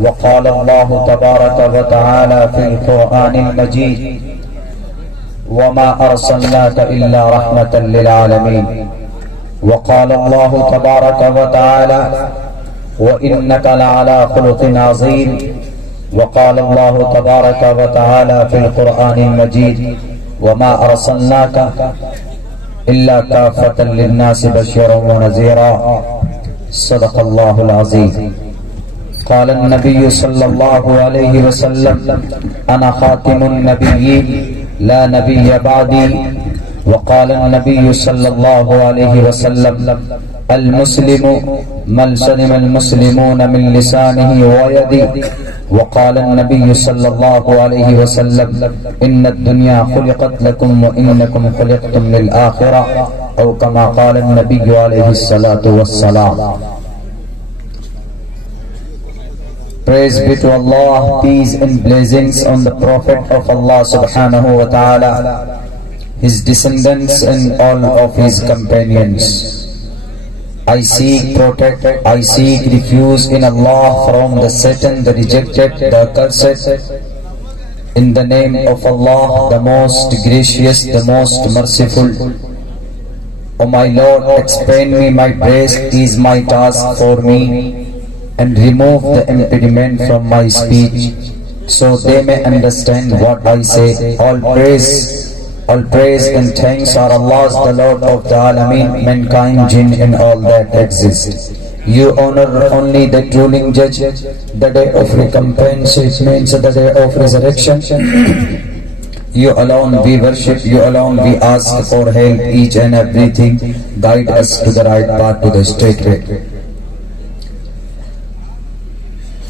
وقال الله تبارك وتعالى في القرآن المجيد وما أرسلناك إلا رحمة للعالمين. وقال الله تبارك وتعالى وإنك لعلى خلق عظيم. وقال الله تبارك وتعالى في القرآن المجيد وما أرسلناك إلا كافة للناس بشيرا ونذيرا. صدق الله العظيم. قال النبي صلى الله عليه وسلم أنا خاتم النبيين لا نبي بعدي. وقال النبي صلى الله عليه وسلم المسلم من سلم المسلمون من لسانه ويده. وقال النبي صلى الله عليه وسلم إن الدنيا خلقت لكم وإنكم خلقتم للآخرة أو كما قال النبي عليه الصلاة والسلام. Praise be to Allah, peace and blessings on the Prophet of Allah subhanahu wa ta'ala, his descendants and all of his companions. I seek refuge in Allah from the Satan, the rejected, the accursed. In the name of Allah, the most gracious, the most merciful. O my Lord, expand me my praise is my task for me, and remove the impediment from my speech, so they may understand what I say. All praise and thanks are Allah's, the Lord of the Alameen, mankind, jinn and all that exist. You honor only the ruling judge, the day of recompense, it means the day of resurrection. You alone we worship, you alone we ask for help, each and everything. Guide us to the right path, to the straight way.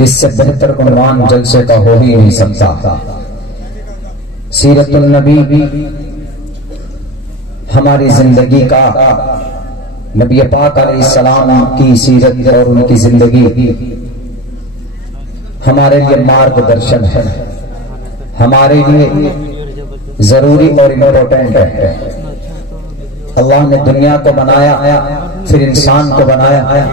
کہ اس سے بہتر عنوان جلسے کا ہو ہی نہیں سکتا۔ سیرت النبی ہماری زندگی کا، نبی پاک علیہ السلام کی سیرت اور ان کی زندگی ہمارے لیے مارگ درشن ہے، ہمارے لیے ضروری اور امپورٹنٹ ہے۔ اللہ نے دنیا کو بنایا، پھر انسان کو بنایا۔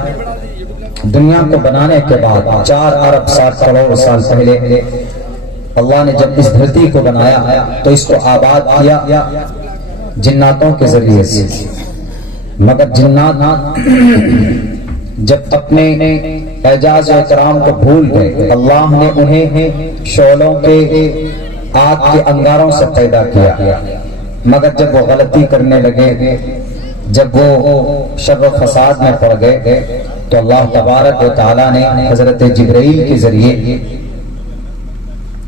دنیا کو بنانے کے بعد 4 ارب 60 کروڑ سال پہلے اللہ نے جب اس دھرتی کو بنایا تو اس کو آباد کیا جناتوں کے ذریعے سے، مگر جنات جب اپنے اعجاز و اکرام کو بھول گئے، اللہ نے انہیں شعلوں کے، آگ کے انگاروں سے پیدا کیا، مگر جب وہ غلطی کرنے لگے، جب وہ شر و فساد میں پڑ گئے تو اللہ تبارک و تعالیٰ نے حضرت جبرائیل کے ذریعے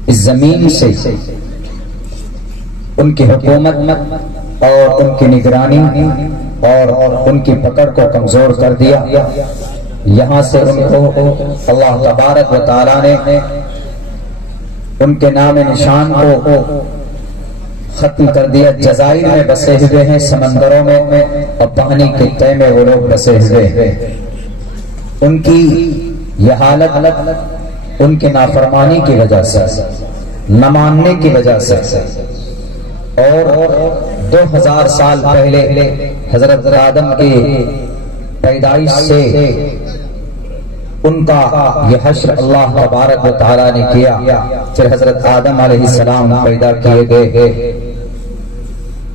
اس زمین سے ان کی حکومت اور ان کی نگرانی اور ان کی پکڑ کو کمزور کر دیا۔ یہاں سے ان کو اللہ تبارک و تعالیٰ نے ان کے نام نشان کو ختم کر دیا۔ جزائر میں بسے ہوئے ہیں، سمندروں میں اور پانی کے تہہ میں وہ لوگ بسے ہوئے ہیں۔ ان کی یہ حالت ان کے نافرمانی کی وجہ سے، نہ ماننے کی وجہ سے، اور 2000 سال پہلے حضرت آدم کی پیدائش سے ان کا یہ حشر اللہ تبارک و تعالیٰ نے کیا۔ پھر حضرت آدم علیہ السلام پیدا کیے گئے۔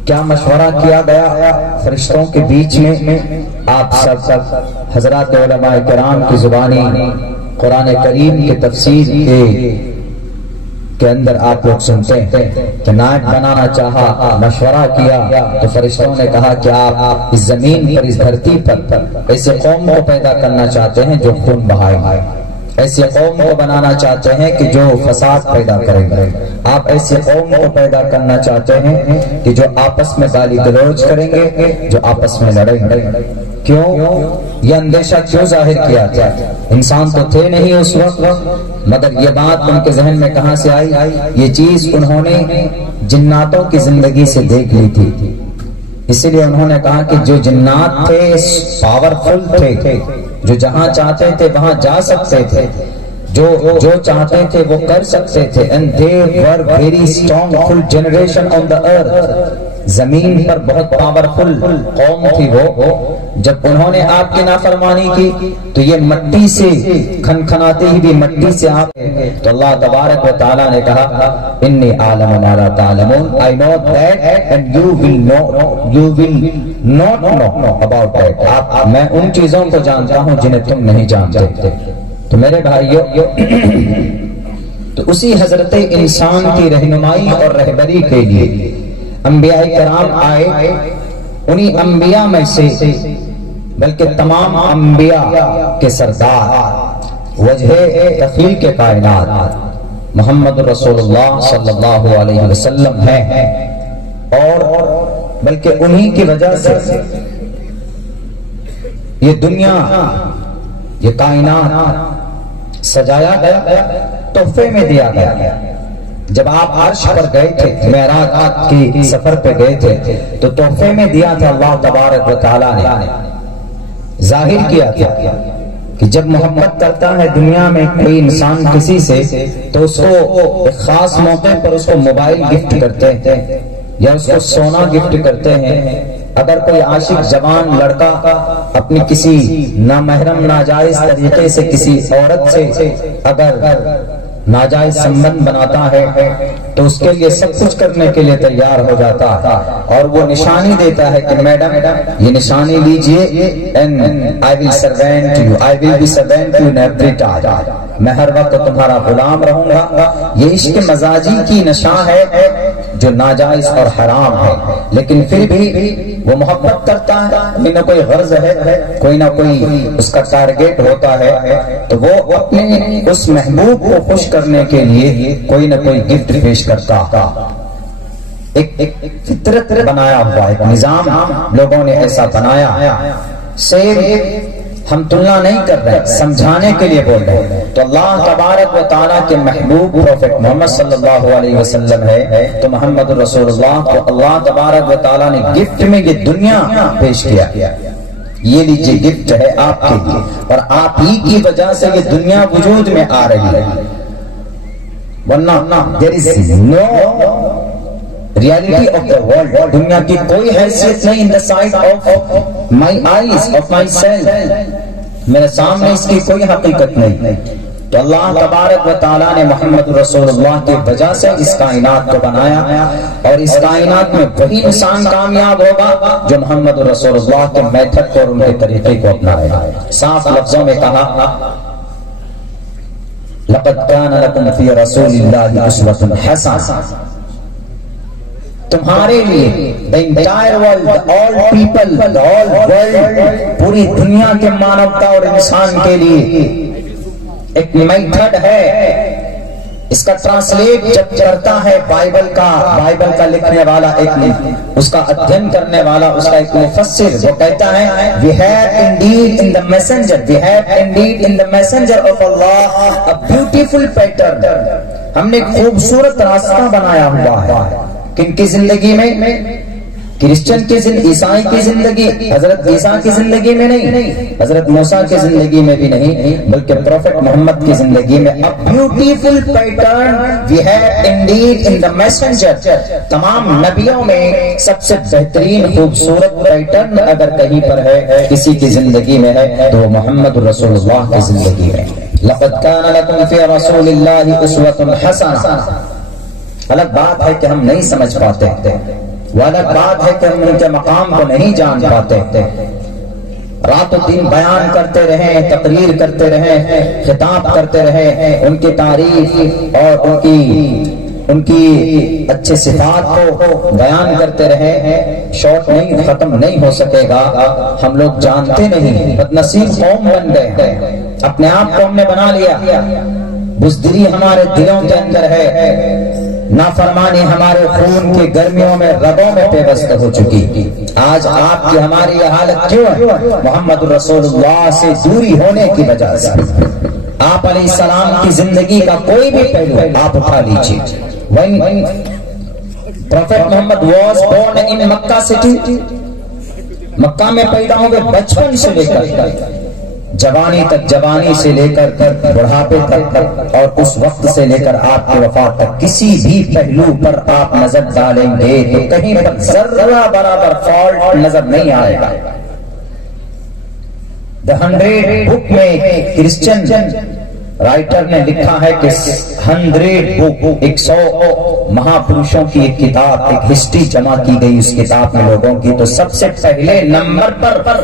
کیا مشورہ کیا گیا فرشتوں کے بیچ میں؟ آپ سب حضرات علماء کرام کی زبانی قرآن کریم کی تفسیر کے اندر آپ لوگ سنتے ہیں کہ نائب بنانا چاہا، مشورہ کیا تو فرشتوں نے کہا کہ آپ اس زمین پر، اس دھرتی پر ایسے قوم کو پیدا کرنا چاہتے ہیں جو خون بہائے، ایسی قوم کو بنانا چاہتے ہیں کہ جو فساد پیدا کریں گے، آپ ایسی قوم کو پیدا کرنا چاہتے ہیں کہ جو آپس میں گالی گلوچ کریں گے، جو آپس میں لڑیں گے۔ کیوں یہ اندیشہ کیوں ظاہر کیا تھا؟ انسان تو تھے نہیں اس وقت، مگر یہ بات ان کے ذہن میں کہاں سے آئی؟ یہ چیز انہوں نے جناتوں کی زندگی سے دیکھ لی تھی، اسی لیے انہوں نے کہا کہ جو جنات تھے پاورفل تھے، جو جہاں چاہتے تھے وہاں جا سکتے تھے، جو چاہتے تھے وہ کر سکتے تھے، and they were very strong full generation on the earth۔ زمین پر بہت پاورفل قوم تھی وہ۔ جب انہوں نے آپ کی نافرمانی کی تو یہ مٹی سے کھنکھناتے ہی بھی مٹی سے آپ، تو اللہ تبارک و تعالیٰ نے کہا انی عالم ما لا تعلمون، I know that and you will not know about that۔ میں ان چیزوں کو جانتا ہوں جنہیں تم نہیں جانتے۔ تو میرے بھائیو، تو اسی حضرت انسان کی رہنمائی اور رہبری کے لیے انبیاء کرام آئے۔ انہی انبیاء میں سے بلکہ تمام انبیاء کے سردار، وجہ تخلیق کے کائنات محمد رسول اللہ صلی اللہ علیہ وسلم ہیں، اور بلکہ انہی کی وجہ سے یہ دنیا، یہ کائنات سجایا گیا، تحفے میں دیا گیا۔ جب آپ عرش پر گئے تھے، معراج کی سفر پہ گئے تھے، تو تحفے میں دیا تھا اللہ تبارک و تعالیٰ نے، ظاہر کیا تھا کہ جب محبت کرتا ہے دنیا میں کوئی انسان کسی سے تو اس کو ایک خاص موقع پر اس کو موبائل گفٹ کرتے ہیں یا اس کو سونا گفٹ کرتے ہیں۔ اگر کوئی عاشق جوان لڑکا اپنی کسی نامحرم ناجائز طریقے سے کسی عورت سے اگر ناجائز سمبند بناتا ہے تو اس کے لیے سب کچھ کرنے کے لیے تیار ہو جاتا ہے، اور وہ نشانی دیتا ہے کہ میڈم یہ نشانی لیجئے and I will servant you, I will be servant you in every time، میں ہر وقت تمہارا غلام رہوں گا۔ یہ عشق مزاجی کی نشان ہے جو ناجائز اور حرام ہے، لیکن پھر بھی وہ محبت کرتا ہے، کوئی نہ کوئی غرض ہے، کوئی نہ کوئی اس کا ٹارگیٹ ہوتا ہے، تو وہ اپنے اس محبوب کو خوش کرنے کے لیے کوئی نہ کوئی گفٹ پیش کرتا ہے۔ ایک فطرت بنایا ہوا ایک نظام لوگوں نے ایسا بنایا۔ سیم ہم تلنا نہیں کر رہے، سمجھانے کے لیے بول رہے ہیں۔ تو اللہ تبارک و تعالیٰ کے محبوب پروفٹ محمد صلی اللہ علیہ وسلم ہے، تو محمد رسول اللہ کو اللہ تبارک و تعالیٰ نے گفٹ میں یہ دنیا پیش کیا، یہ لیجیے گفٹ ہے آپ کے لیے، اور آپ ہی کی وجہ سے یہ دنیا وجود میں آ رہی ہے، ورنہ there is no reality of the world، دنیا کی کوئی حیثیت نہیں in the sight of my eyes of myself، میرے سامنے اس کی کوئی حقیقت نہیں۔ تو اللہ تبارک و تعالیٰ نے محمد رسول اللہ کی وجہ سے اس کائنات کو بنایا، اور اس کائنات میں وہی انسان کامیاب ہوگا جو محمد رسول اللہ کے میتھڈ کو اور ان کے طریقے کو اپنائے گا۔ صاف لفظوں میں کہا لقد كان لكم في رسول الله اسوة حسنة، تمہارے لیے the entire world, all people, the all world، پوری دنیا کے مانوتا اور انسان کے لیے ایک میتھڈ ہے۔ اس کا ٹرانسلیٹ جب کرتا ہے بائبل کا لکھنے والا، ایک اس کا ادھین کرنے والا، اس کا ایک مفسر، وہ کہتا ہے we have indeed in the messenger، we have indeed in the messenger of Allah a beautiful pattern، ہم نے ایک خوبصورت راستہ بنایا ہوا ہے۔ کن کی زندگی میں؟ کرسچن کی زندگی، عیسائی کی زندگی، حضرت عیسیٰ کی زندگی میں نہیں، حضرت موسیٰ کی زندگی میں بھی نہیں، بلکہ پروفٹ محمد کی زندگی میں a beautiful pattern we have indeed in the messenger، تمام نبیوں میں سب سے بہترین خوبصورت پیٹرن اگر کہیں پر ہے، کسی کی زندگی میں ہے، تو وہ محمد رسول اللہ کی زندگی میں۔ لقد كان لكم في رسول الله اسوة حسنة، الگ بات ہے کہ ہم نہیں سمجھ پاتے، وہ الگ بات ہے کہ ہم ان کے مقام کو نہیں جان پاتے، رات و دن بیان کرتے رہے، تقریر کرتے رہے، خطاب کرتے رہے، ان کی تعریف اور ان کی اچھے صفات کو بیان کرتے رہے، شوق نہیں ختم نہیں ہو سکے گا۔ ہم لوگ جانتے نہیں، بدنصیب قوم بن گئے، اپنے آپ کو ہم نے بنا لیا، بزدلی ہمارے دلوں کے اندر ہے، نافرمانی ہمارے خون کی گرمیوں میں رگوں میں پیوست ہو چکی۔ آج آپ کی ہماری یہ حالت کیوں ہے؟ محمد رسول اللہ سے دوری ہونے کی وجہ سے۔ آپ علیہ السلام کی زندگی کا کوئی بھی پہلو آپ اٹھا لیجیے۔ Prophet Muhammad was born in Mecca city, Mecca میں پیدا ہوئے، بچپن سے لے کر جوانی تک، جوانی سے لے کر بڑھاپے تک، اور اس وقت سے لے کر آپ کی وفات تک کسی بھی پہلو پر آپ نظر ڈالیں گے تو کہیں پر ذرہ برابر فالٹ نظر نہیں آئے گا۔ The 100 بک میں کرسچن رائٹر نے لکھا ہے کہ 100 بک، 100 مہاپروشوں کی ایک کتاب، ایک ہسٹری جمع کی گئی اس کتاب میں لوگوں کی، تو سب سے پہلے نمبر پر،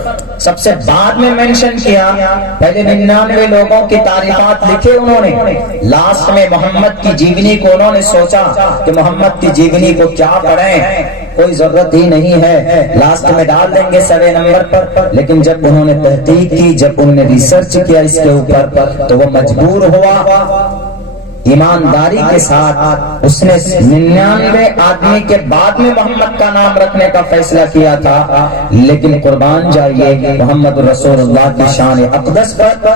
سب سے بعد میں منشن کیا، پہلے 99 لوگوں کی تعریفات لکھے انہوں نے، لاسٹ میں محمد کی جیونی کو انہوں نے سوچا کہ محمد کی جیونی کو کیا پڑھیں، کوئی ضرورت ہی نہیں ہے، لاسٹ میں ڈال دیں گے 100 نمبر پر۔ لیکن جب انہوں نے تحقیق کی، جب انہوں نے ریسرچ کیا اس کے اوپر، تو وہ مجبور ہوا ایمانداری کے ساتھ، اس نے 99 آدمی کے بعد میں محمد کا نام رکھنے کا فیصلہ کیا تھا، لیکن قربان جائیے محمد رسول اللہ کی شان اقدس پر،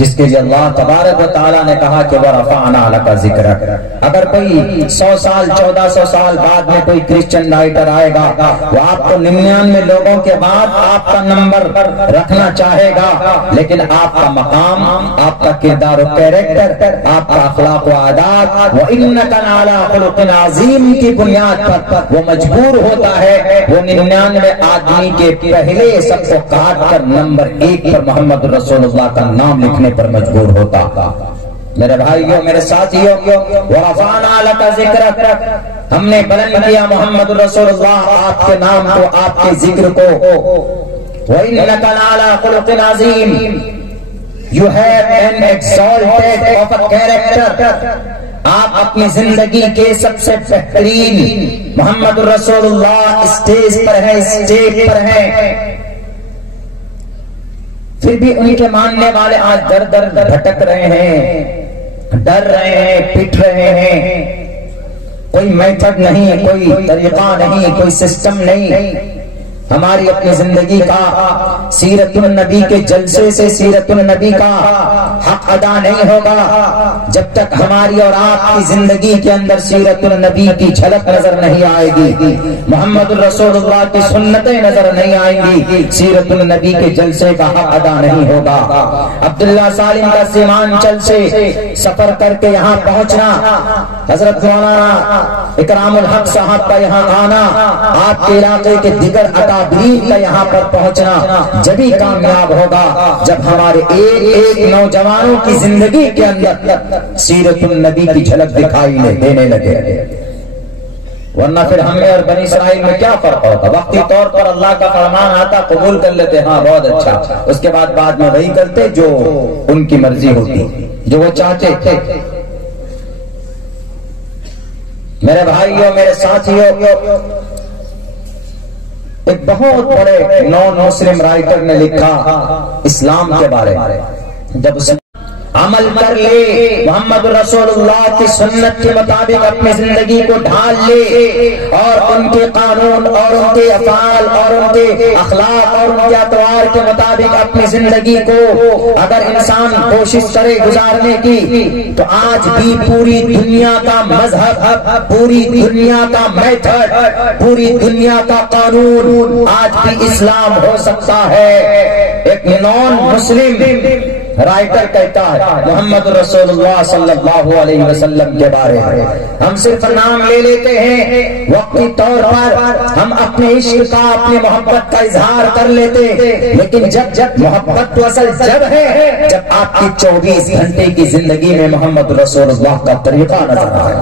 جس کے لیے اللہ تبارک و تعالیٰ نے کہا کہ وَرَفَعْنَا لَكَ ذِكْرَكَ۔ اگر کوئی 100 سال 1400 سال بعد میں کوئی کرسچن رائٹر آئے گا، وہ آپ کو 99 لوگوں کے بعد آپ کا نمبر رکھنا چاہے گا، لیکن آپ کا مقام، آپ کا کردار و کیریکٹر، آپ کا اخلاق و عادات، وَإِنَّكَ لَعَلَىٰ خُلُقٍ عَظِيمٍ کی بنیاد پر وہ مجبور ہوتا ہے، وہ 99 آدمی کے پہلے سب کو کاٹ کر نمبر 1 پر محمد رسول اللہ کا نام لکھنے پر مجبور ہوتا۔ میرے بھائیوں، میرے ساتھیوں، وَرَفَعْنَا لَكَ ذِكْرَكَ، ہم نے بلند کیا محمد رسول اللہ آپ کے نام کو، آپ کے ذکر کو۔ وَإِنَّكَ لَعَلَىٰ خُلُقٍ عَظِيمٍ، You have an exalted of a character، آپ اپنی زندگی کے سب سے بہترین محمد رسول اللہ اسٹیج پر ہے، اسٹیج پر ہے، پھر بھی ان کے ماننے والے آج در در بھٹک رہے ہیں، ڈر رہے ہیں، پٹ رہے ہیں، کوئی میتھڈ نہیں، کوئی طریقہ نہیں، کوئی سسٹم نہیں۔ ہماری اپنی زندگی کا سیرت النبی کے جلسے سے سیرت النبی کا حق ادا نہیں ہوگا جب تک ہماری اور آپ کی زندگی کے اندر سیرت النبی کی جھلک نظر نہیں آئے گی، محمد الرسول اللہ کی سنتیں نظر نہیں آئیں گی، سیرت النبی کے جلسے کا حق ادا نہیں ہوگا۔ عبداللہ سالم کا سیمانچل سے سفر کر کے یہاں پہنچنا، حضرت مولانا اکرام الحق صاحب کا یہاں آنا، آپ کے علاقے کے دیگر اکابرین کا یہاں پر پہنچنا جبھی کامیاب ہوگا جب ہمارے ایک ایک نوجوانوں کی زندگی کے اندر سیرت النبی کی جھلک دکھائی دینے لگے، ورنہ پھر ہمیں اور بنی اسرائیل میں کیا فرق ہوگا؟ وقتی طور پر اللہ کا فرمان آتا قبول کر لیتے، ہاں بہت اچھا، اس کے بعد میں وہی کرتے جو ان کی مرضی ہوتی، جو وہ چاہتے تھے۔ میرے بھائیوں، میرے ساتھیوں، ایک بہت بڑے نان مسلم رائٹر نے لکھا اسلام کے بارے میں، جب اس عمل کر لے، محمد رسول اللہ کی سنت کے مطابق اپنی زندگی کو ڈھال لے اور ان کے قانون اور ان کے افعال اور ان کے اخلاق اور ان کے اطوار کے مطابق اپنی زندگی کو اگر انسان کوشش کرے گزارنے کی، تو آج بھی پوری دنیا کا مذہب، پوری دنیا کا میتھڈ، پوری دنیا کا قانون آج بھی اسلام ہو سکتا ہے۔ ایک نان مسلم رائٹر کہتا ہے محمد رسول اللہ صلی اللہ علیہ وسلم کے بارے میں، ہم صرف نام لے لیتے ہیں، وقتی طور پر ہم اپنے عشق کا، اپنی محبت کا اظہار کر لیتے، لیکن جب محبت تو اصل جب ہے جب آپ کی 24 گھنٹے کی زندگی میں محمد رسول اللہ کا طریقہ نظر آئے۔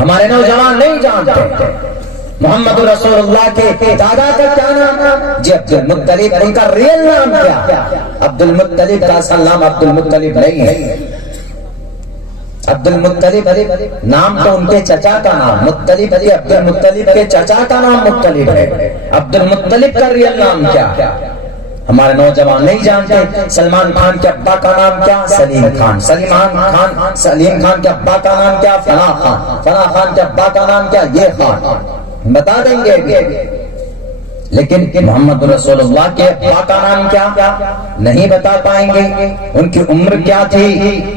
ہمارے نوجوان نہیں جانتے محمد رسول اللہ کے دادا کا کیا نام تھا؟ جی عبد المطلب، ان کا ریئل نام کیا؟ عبد المطلب کا اصل نام عبد المطلب نہیں ہے، عبد المطلب نام تو ان کے چچا کا نام مطلب ہے، عبد المطلب کے چچا کا نام مطلب ہے، عبد المطلب کا ریئل نام کیا؟ ہمارے نوجوان نہیں جانتے۔ سلمان خان کے ابا کا نام کیا؟ سلیم خان۔ سلیم خان کے ابا کا نام کیا؟ فلاں خان۔ فلاں خان کے ابا کا نام کیا؟ یہ خان، بتا دیں گے، لیکن محمد رسول اللہ کے ابا کا نام کیا؟ نہیں بتا پائیں گے۔ ان کی عمر کیا تھی؟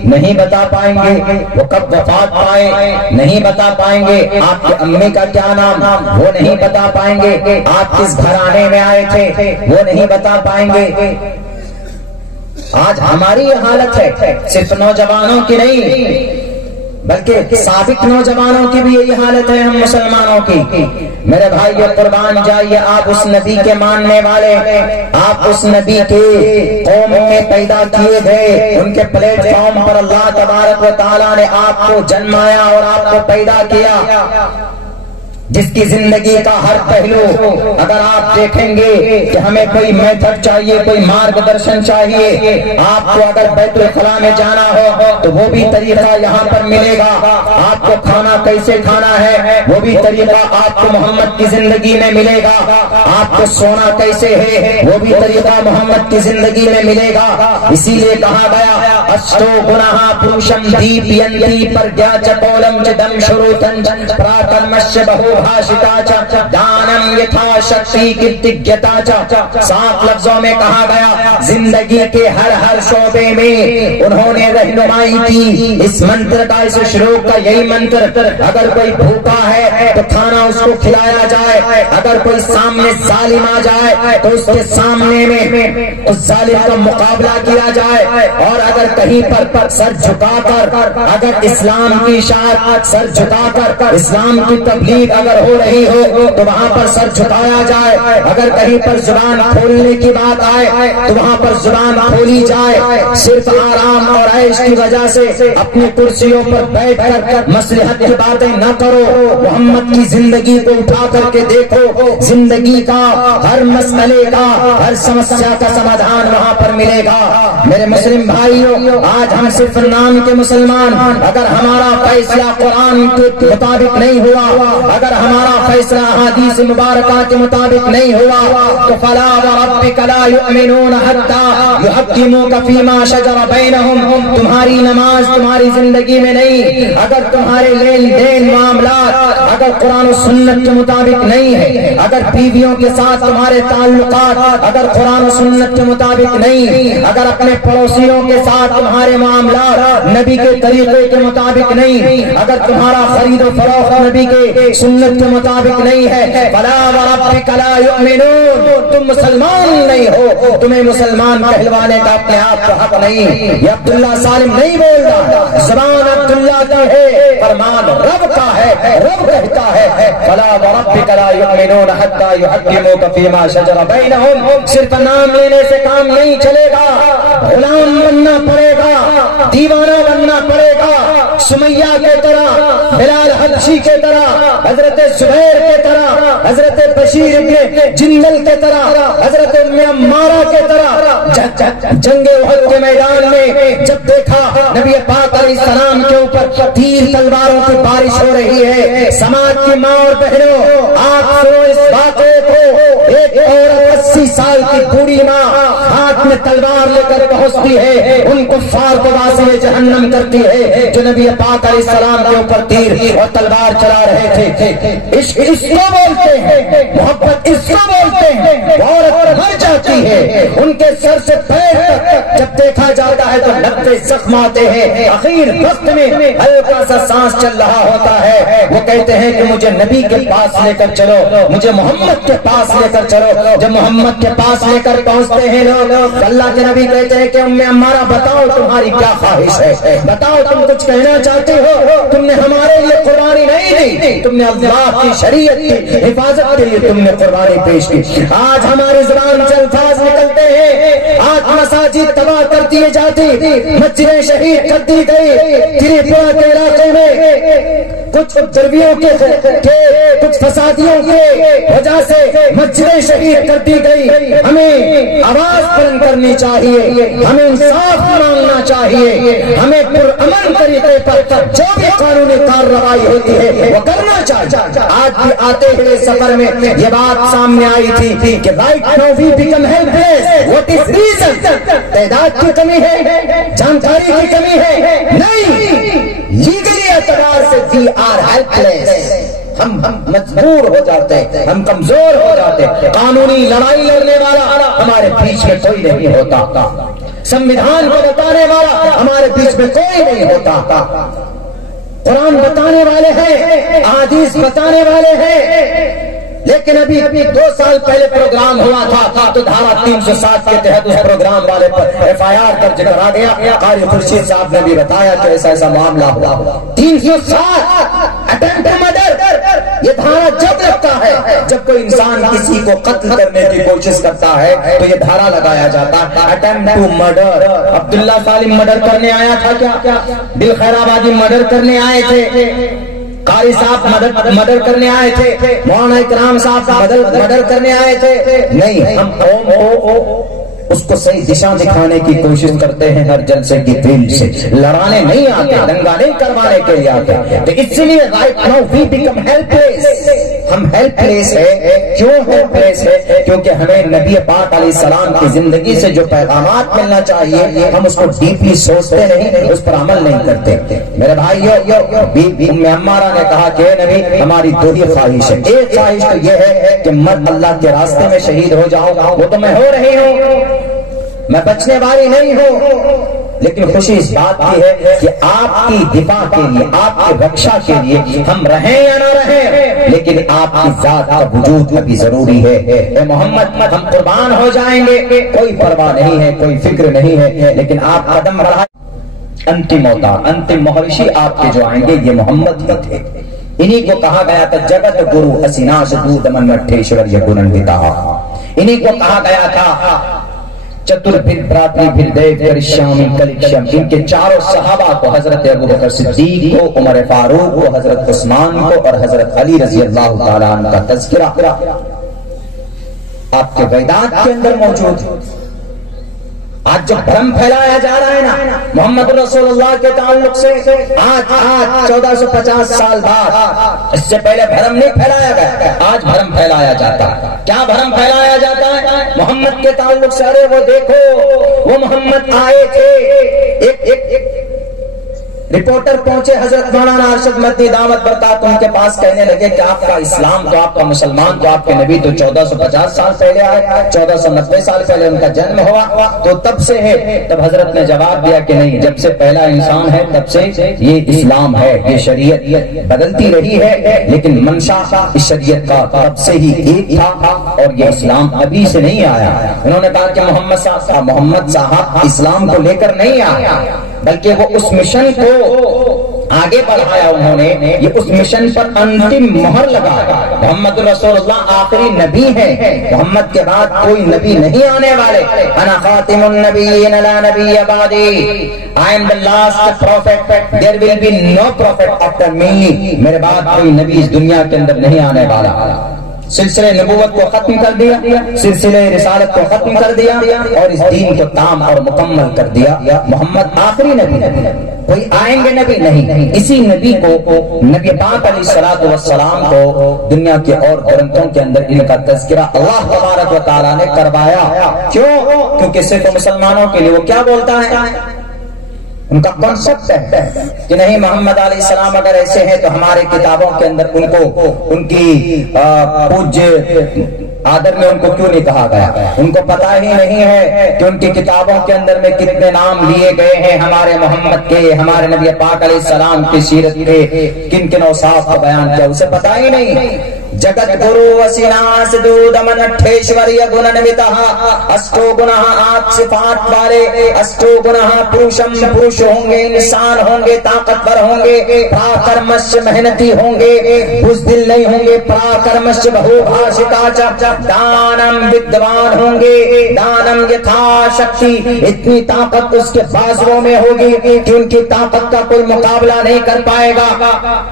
نہیں بتا پائیں گے۔ وہ کب وفات پائے؟ نہیں بتا پائیں گے۔ آپ کے امی کا کیا نام؟ وہ نہیں بتا پائیں گے۔ آپ کس گھرانے میں آئے تھے؟ وہ نہیں بتا پائیں گے۔ آج ہماری یہ حالت ہے، صرف نوجوانوں کی نہیں بلکہ سابق نوجوانوں کی بھی یہی حالت ہے، ہم مسلمانوں کی۔ میرے بھائی قربان جائیے، آپ اس نبی کے ماننے والے، آپ اس نبی کے قوم میں پیدا کیے گئے، ان کے پلیٹ فارم پر اللہ تبارک و تعالیٰ نے آپ کو جنمایا اور آپ کو پیدا کیا، جس کی زندگی کا ہر پہلو اگر آپ دیکھیں گے کہ ہمیں کوئی میتھڈ چاہیے، کوئی مارگ درشن چاہیے، آپ کو اگر بیت الخلا میں جانا ہو تو وہ بھی طریقہ یہاں پر ملے گا، آپ کو کھانا کیسے کھانا ہے وہ بھی طریقہ آپ کو محمد کی زندگی میں ملے گا، آپ کو سونا کیسے ہے وہ بھی طریقہ محمد کی زندگی میں ملے گا۔ اسی لیے کہا گیا اشتو گناہ پوشم دیپ ینتی پر گیا چپولم چدم شروطن پراکرمش بہو دانم یتھا شکتی کتگیتا چا۔ 7 لفظوں میں کہا گیا زندگی کے ہر شعبے میں انہوں نے رہنمائی کی۔ اس منتر کا، اس شلوک کا یہی منتر، اگر کوئی بھوکا ہے تو کھانا اس کو کھلایا جائے، اگر کوئی سامنے ظالم آ جائے تو اس کے سامنے میں اس ظالم کا مقابلہ کیا جائے، اور اگر کہیں پر سر جھکا کر اگر اسلام کی اشاعت، سر جھکا کر اسلام کی تبلیغ اگر ہو رہی ہو تو وہاں پر سر جھکایا جائے، اگر کہیں پر زبان کھولنے کی بات آئے تو وہاں پر زبان کھولی جائے۔ صرف آرام اور عیش کی وجہ سے اپنی کرسیوں پر بیٹھ کر مصلحت کی باتیں نہ کرو، محمد کی زندگی کو اٹھا کر کے دیکھو، زندگی کا ہر مسئلے کا، ہر سمسیا کا سمادھان وہاں پر ملے گا۔ میرے مسلم بھائیوں، آج ہم صرف نام کے مسلمان، اگر ہمارا فیصلہ قرآن کے مطابق نہیں ہوا، اگر ہمارا فیصلہ احادیث مبارکہ کے مطابق نہیں ہوا تو فلا وربک لا یؤمنون حتی یحکموک فیما شجر بینہم، تمہاری نماز تمہاری زندگی میں نہیں اگر تمہارے لین دین معاملات اگر قرآن و سنت کے مطابق نہیں ہے، اگر بیویوں کے ساتھ تمہارے تعلقات اگر قرآن و سنت کے مطابق نہیں، اگر اپنے پڑوسیوں کے ساتھ تمہارے معاملات نبی کے طریقے کے مطابق نہیں، اگر تمہارا خرید و فروخت نبی کے سنت کے مطابق نہیں ہے، فلا وربک لا یؤمنون، تم مسلمان نہیں ہو، تمہیں مسلمان کہلوانے کا اپنے آپ کو حق نہیں۔ یہ عبداللہ سالم نہیں بول رہا، زبان عبداللہ کا ہے، فرمان رب کا ہے، رب کہتا ہے فلا وربک لا یؤمنون حتی یحکموک فیما شجر بینہم۔ صرف نام لینے سے کام نہیں چلے گا، غلام بننا پڑے گا، دیوانہ بننا پڑے گا، سمیہ کے طرح، بلال حبشی کے طرح، حضرت زبیر کے طرح، حضرت بشیر ابن جندل کے طرح، حضرت ام عمارہ کے طرح۔ جنگ احد کے میدان میں جب دیکھا نبی پاک علیہ السلام کے اوپر تیر تلواروں کی بارش ہو رہی ہے، سماج کی ماں اور بہنوں آپ سنو اس واقعے کو، ایک عورت 80 سال کی بوڑھی ماں ہاتھ میں تلوار لے کر پہنچتی ہے، ان کفار کو واسطے جہنم کرتی ہے جو نبی پاک علیہ السلام کے اوپر تیر اور تلوار چلا رہے تھے۔ اس کو بولتے ہیں محبت، اس کو بولتے ہیں عورت مر جاتی ہے، ان کے سر سے پیر تک جب دیکھا جاتا ہے تو 90 زخم آتے ہیں، اخیر وقت میں ہلکا سا سانس چل رہا ہوتا ہے، وہ کہتے ہیں کہ مجھے نبی کے پاس لے کر چلو، مجھے محمد کے پاس لے کر چلو۔ جب محمد کے پاس لے کر پہنچتے ہیں لوگ، اللہ کے نبی کہتے ہیں کہ ام عمارہ بتاؤ تمہاری کیا خواہش ہے، بتاؤ تم کچھ کہنا چاہتے ہو، تم نے ہمارے لیے قربانی نہیں دی، تم نے اللہ کی شریعت کی حفاظت کے لیے تم نے قربانی پیش کی۔ آج ہماری زبان سے الفاظ نکلتے ہیں، آج مساجد تباہ کر دیے جاتی، مسجدیں شہید کر دی گئی، تریپورہ کے علاقے میں کچھ دربیوں کے کچھ فسادیوں کے وجہ سے مسجدیں شہید کر دی گئی۔ ہمیں آواز بلند کرنی چاہیے، ہمیں انصاف مانگنا چاہیے، ہمیں پرامن طریقے پر جو بھی قانونی کارروائی ہوتی ہے وہ کرنا چاہیے۔ آج بھی آتے ہوئے سفر میں یہ بات سامنے آئی تھی کہ right now we become helpless, what is reason? تعداد کی کمی ہے، جانکاری کی کمی ہے؟ نہیں، لیگلی اعتبار سے وی آر ہیلپ لیس، ہم مجبور ہو جاتے ہیں، ہم کمزور ہو جاتے ہیں، قانونی لڑائی لڑنے والا ہمارے بیچ میں کوئی نہیں ہوتا، سنویدھان کو بتانے والا ہمارے بیچ میں کوئی نہیں ہوتا، قرآن بتانے والے ہیں، احادیث بتانے والے ہیں، لیکن ابھی 2 سال پہلے پروگرام ہوا تھا تو دھارا 307 کے تحت اس پروگرام والے پر FIR درج کرا گیا۔ قاری خورشید صاحب نے بھی بتایا کہ ایسا ایسا معاملہ ہوا۔ 307 اٹیمپٹ مرڈر، یہ دھارا جب لگتا ہے جب کوئی انسان کسی کو قتل کرنے کی کوشش کرتا ہے تو یہ دھارا لگایا جاتا ہے، attempt to murder. Abdullah Salim murder کرنے آیا تھا کیا؟ بالخیر آبادی مرڈر کرنے آئے تھے، قاری صاحب مدد کرنے آئے تھے، مولانا اکرام صاحب مدد کرنے آئے تھے؟ نہیں، ہم قوم کو اس کو صحیح دشا دکھانے کی کوشش کرتے ہیں ہر جلسے کی فیلڈ سے، لڑانے نہیں آتے، دنگا نہیں کروانے کے لیے آتے۔ تو اس لیے right now we become helpless, ہم ہیلپ لیس ہے۔ کیوں ہیلپ لیس ہے؟ کیونکہ ہمیں نبی پاک علیہ السلام کی زندگی سے جو پیغامات ملنا چاہیے ہم اس کو ڈیپلی سوچتے نہیں، اس پر عمل نہیں کرتے۔ میرے بھائیو، ام عمارہ نے کہا کہ نبی ہماری 2 ہی خواہش ہے، ایک خواہش تو یہ ہے کہ میں اللہ کے راستے میں شہید ہو جاؤں، وہ تو میں ہو رہی ہوں، میں بچنے والی نہیں ہوں، لیکن خوشی اس بات کی ہے کہ آپ کی دفاع کے لیے، آپ کی رکشا کے لیے ہم رہیں یا نہ رہیں، لیکن آپ کی ذات کا وجود ابھی ضروری ہے۔ اے محمد، ہم قربان ہو جائیں گے، کوئی پرواہ نہیں ہے، کوئی فکر نہیں ہے، لیکن آپ قدم بڑھائیں۔ انتم اوتار، انتم مہرشی آپ کے جو آئیں گے یہ محمد ہی تھے، انہی کو کہا گیا تھا جگت گرو اسیناش دود من مٹھیشور یگنندتا، انہی کو کہا گیا تھا چتر پھر براتری پھر دیکھ کر شامی کلکشم۔ ان کے 4 صحابہ کو، حضرت ابوبکر صدیق کو، عمر فاروق کو، حضرت عثمان کو اور حضرت علی رضی اللہ تعالیٰ عنہ کا تذکرہ آپ کے ویدات کے اندر موجود ہے۔ آج جو بھرم پھیلایا جا رہا ہے نا محمد رسول اللہ کے تعلق سے، آج 1450 سال بعد، اس سے پہلے بھرم نہیں پھیلایا گیا، آج بھرم پھیلایا جاتا ہے۔ کیا بھرم پھیلایا جاتا ہے محمد کے تعلق سے؟ ارے وہ دیکھو، وہ محمد آئے تھے، ایک رپورٹر پہنچے حضرت مولانا ارشد مدنی دعوت برکات ان کے پاس، کہنے لگے کہ آپ کا اسلام تو، آپ کا مسلمان تو، آپ کے نبی تو 1450 سال پہلے آئے، 1490 سال پہلے ان کا جنم ہوا، تو تب سے ہے۔ تب حضرت نے جواب دیا کہ نہیں، جب سے پہلا انسان ہے تب سے یہ اسلام ہے، یہ شریعت بدلتی رہی ہے لیکن منشا اس شریعت کا تب سے ہی ایک تھا، اور یہ اسلام ابھی سے نہیں آیا۔ انہوں نے کہا کہ محمد صاحب اسلام کو لے کر نہیں آیا، بلکہ وہ اس مشن کو آگے بڑھایا، انہوں نے یہ اس مشن پر انتم مہر لگایا۔ محمد رسول اللہ آخری نبی ہے، محمد کے بعد کوئی نبی نہیں آنے والے۔ انا خاتم النبیین لا نبی بعدی، I am the last prophet, there will be no prophet after me، میرے بعد کوئی نبی اس دنیا کے اندر نہیں آنے والا۔ سلسلہ نبوت کو ختم کر دیا، سلسلہ رسالت کو ختم کر دیا، اور اس دین کو تام اور مکمل کر دیا۔ محمد آخری نبی، کوئی آئیں گے نبی نہیں۔ اسی نبی کو، نبی پاک علیہ الصلوۃ والسلام کو دنیا کے اور گرنتھوں کے اندر ان کا تذکرہ اللہ تبارک و تعالیٰ نے کروایا۔ کیوں؟ کیونکہ صرف مسلمانوں کے لیے وہ کیا بولتا ہے، ان کا کانسیپٹ ہے کہ نہیں، محمد علیہ السلام اگر ایسے ہیں تو ہمارے کتابوں کے اندر ان کو، ان کی پوجیہ آدر میں ان کو کیوں نہیں کہا گیا؟ ان کو پتا ہی نہیں ہے کہ ان کی کتابوں کے اندر میں کتنے نام لیے گئے ہیں ہمارے محمد کے، ہمارے نبی پاک علیہ السلام کی سیرت کے، کن کن اوصاف کا بیان کیا، اسے پتا ہی نہیں۔ جگت گرو وسیناس دود منٹھیشوری گننوتہ، اشٹو گنہ آٹھ صفات والے، اشٹو گنہ پروشم، پروش ہوں گے، انسان ہوں گے، طاقتور ہوں گے، پراکرمش محنتی ہوں گے، بزدل نہیں ہوں گے، پراکرمش بہو بھاشتا چ دانم ودوان ہوں گے، دانم یتھا شکتی، اتنی طاقت اس کے بازوؤں میں ہوگی کہ ان کی طاقت کا کوئی مقابلہ نہیں کر پائے گا۔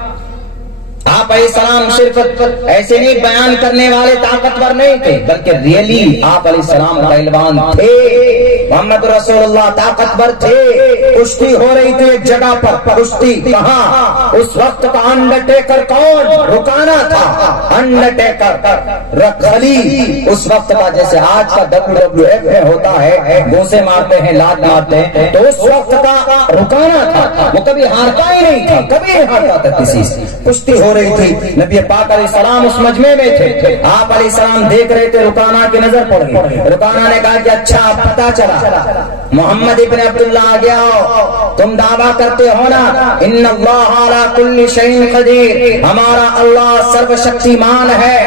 آپ علیہ السلام صرف ایسے نہیں بیان کرنے والے طاقتور نہیں تھے، بلکہ ریئلی آپ علیہ السلام پہلوان تھے۔ محمد رسول اللہ طاقتور تھے، کشتی ہو رہی تھی ایک جگہ پر، کشتی کہاں؟ اس وقت کا انڈرٹیکر کون رکانا تھا؟ انڈرٹیکر رکھلی اس وقت کا، جیسے آج کا WWF میں ہوتا ہے، گوسے مارتے ہیں، لات مارتے ہیں، تو اس وقت کا رکانا تھا۔ وہ کبھی ہارتا ہی نہیں تھا، کبھی نہیں ہارتا تھا کسی سے۔ کشتی ہو رہی تھی، نبی پاک علیہ السلام اس مجمع میں تھے، آپ علیہ السلام دیکھ رہے تھے، رکانا کی نظر پڑ گئی۔ رکانا نے کہا کہ اچھا پتا چلا محمد ابن عبداللہ آ گیا ہو، تم دعویٰ کرتے ہو نا ان اللہ علی کل شیء قدیر، ہمارا اللہ سرو شکتیمان ہے،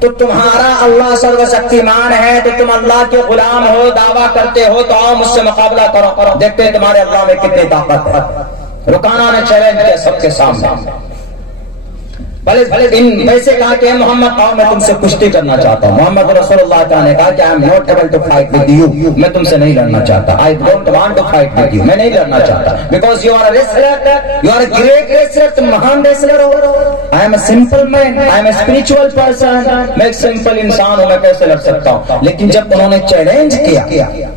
تو تمہارا اللہ سرو شکتیمان ہے تو تم اللہ کے غلام ہو، دعویٰ کرتے ہو، تو آؤ مجھ سے مقابلہ کرو، دیکھتے ہیں تمہارے اللہ میں کتنی طاقت ہے۔ رکانا نے چیلنج کیا سب کے سامنے، بھلے ویسے کہا کہ محمد آؤ میں تم سے کشتی کرنا چاہتا ہوں۔ محمد رسول اللہ نے کہا کہ I am not able to fight with you، میں تم سے نہیں لڑنا چاہتا، I don't want to fight with you، میں نہیں لڑنا چاہتا، because you are a wrestler، you are a great wrestler، تم مہان wrestler who. I am a simple man، I am a spiritual person، میں ایک سمپل انسان ہوں، میں کیسے لڑ سکتا ہوں؟ لیکن جب انہوں نے چیلنج کیا،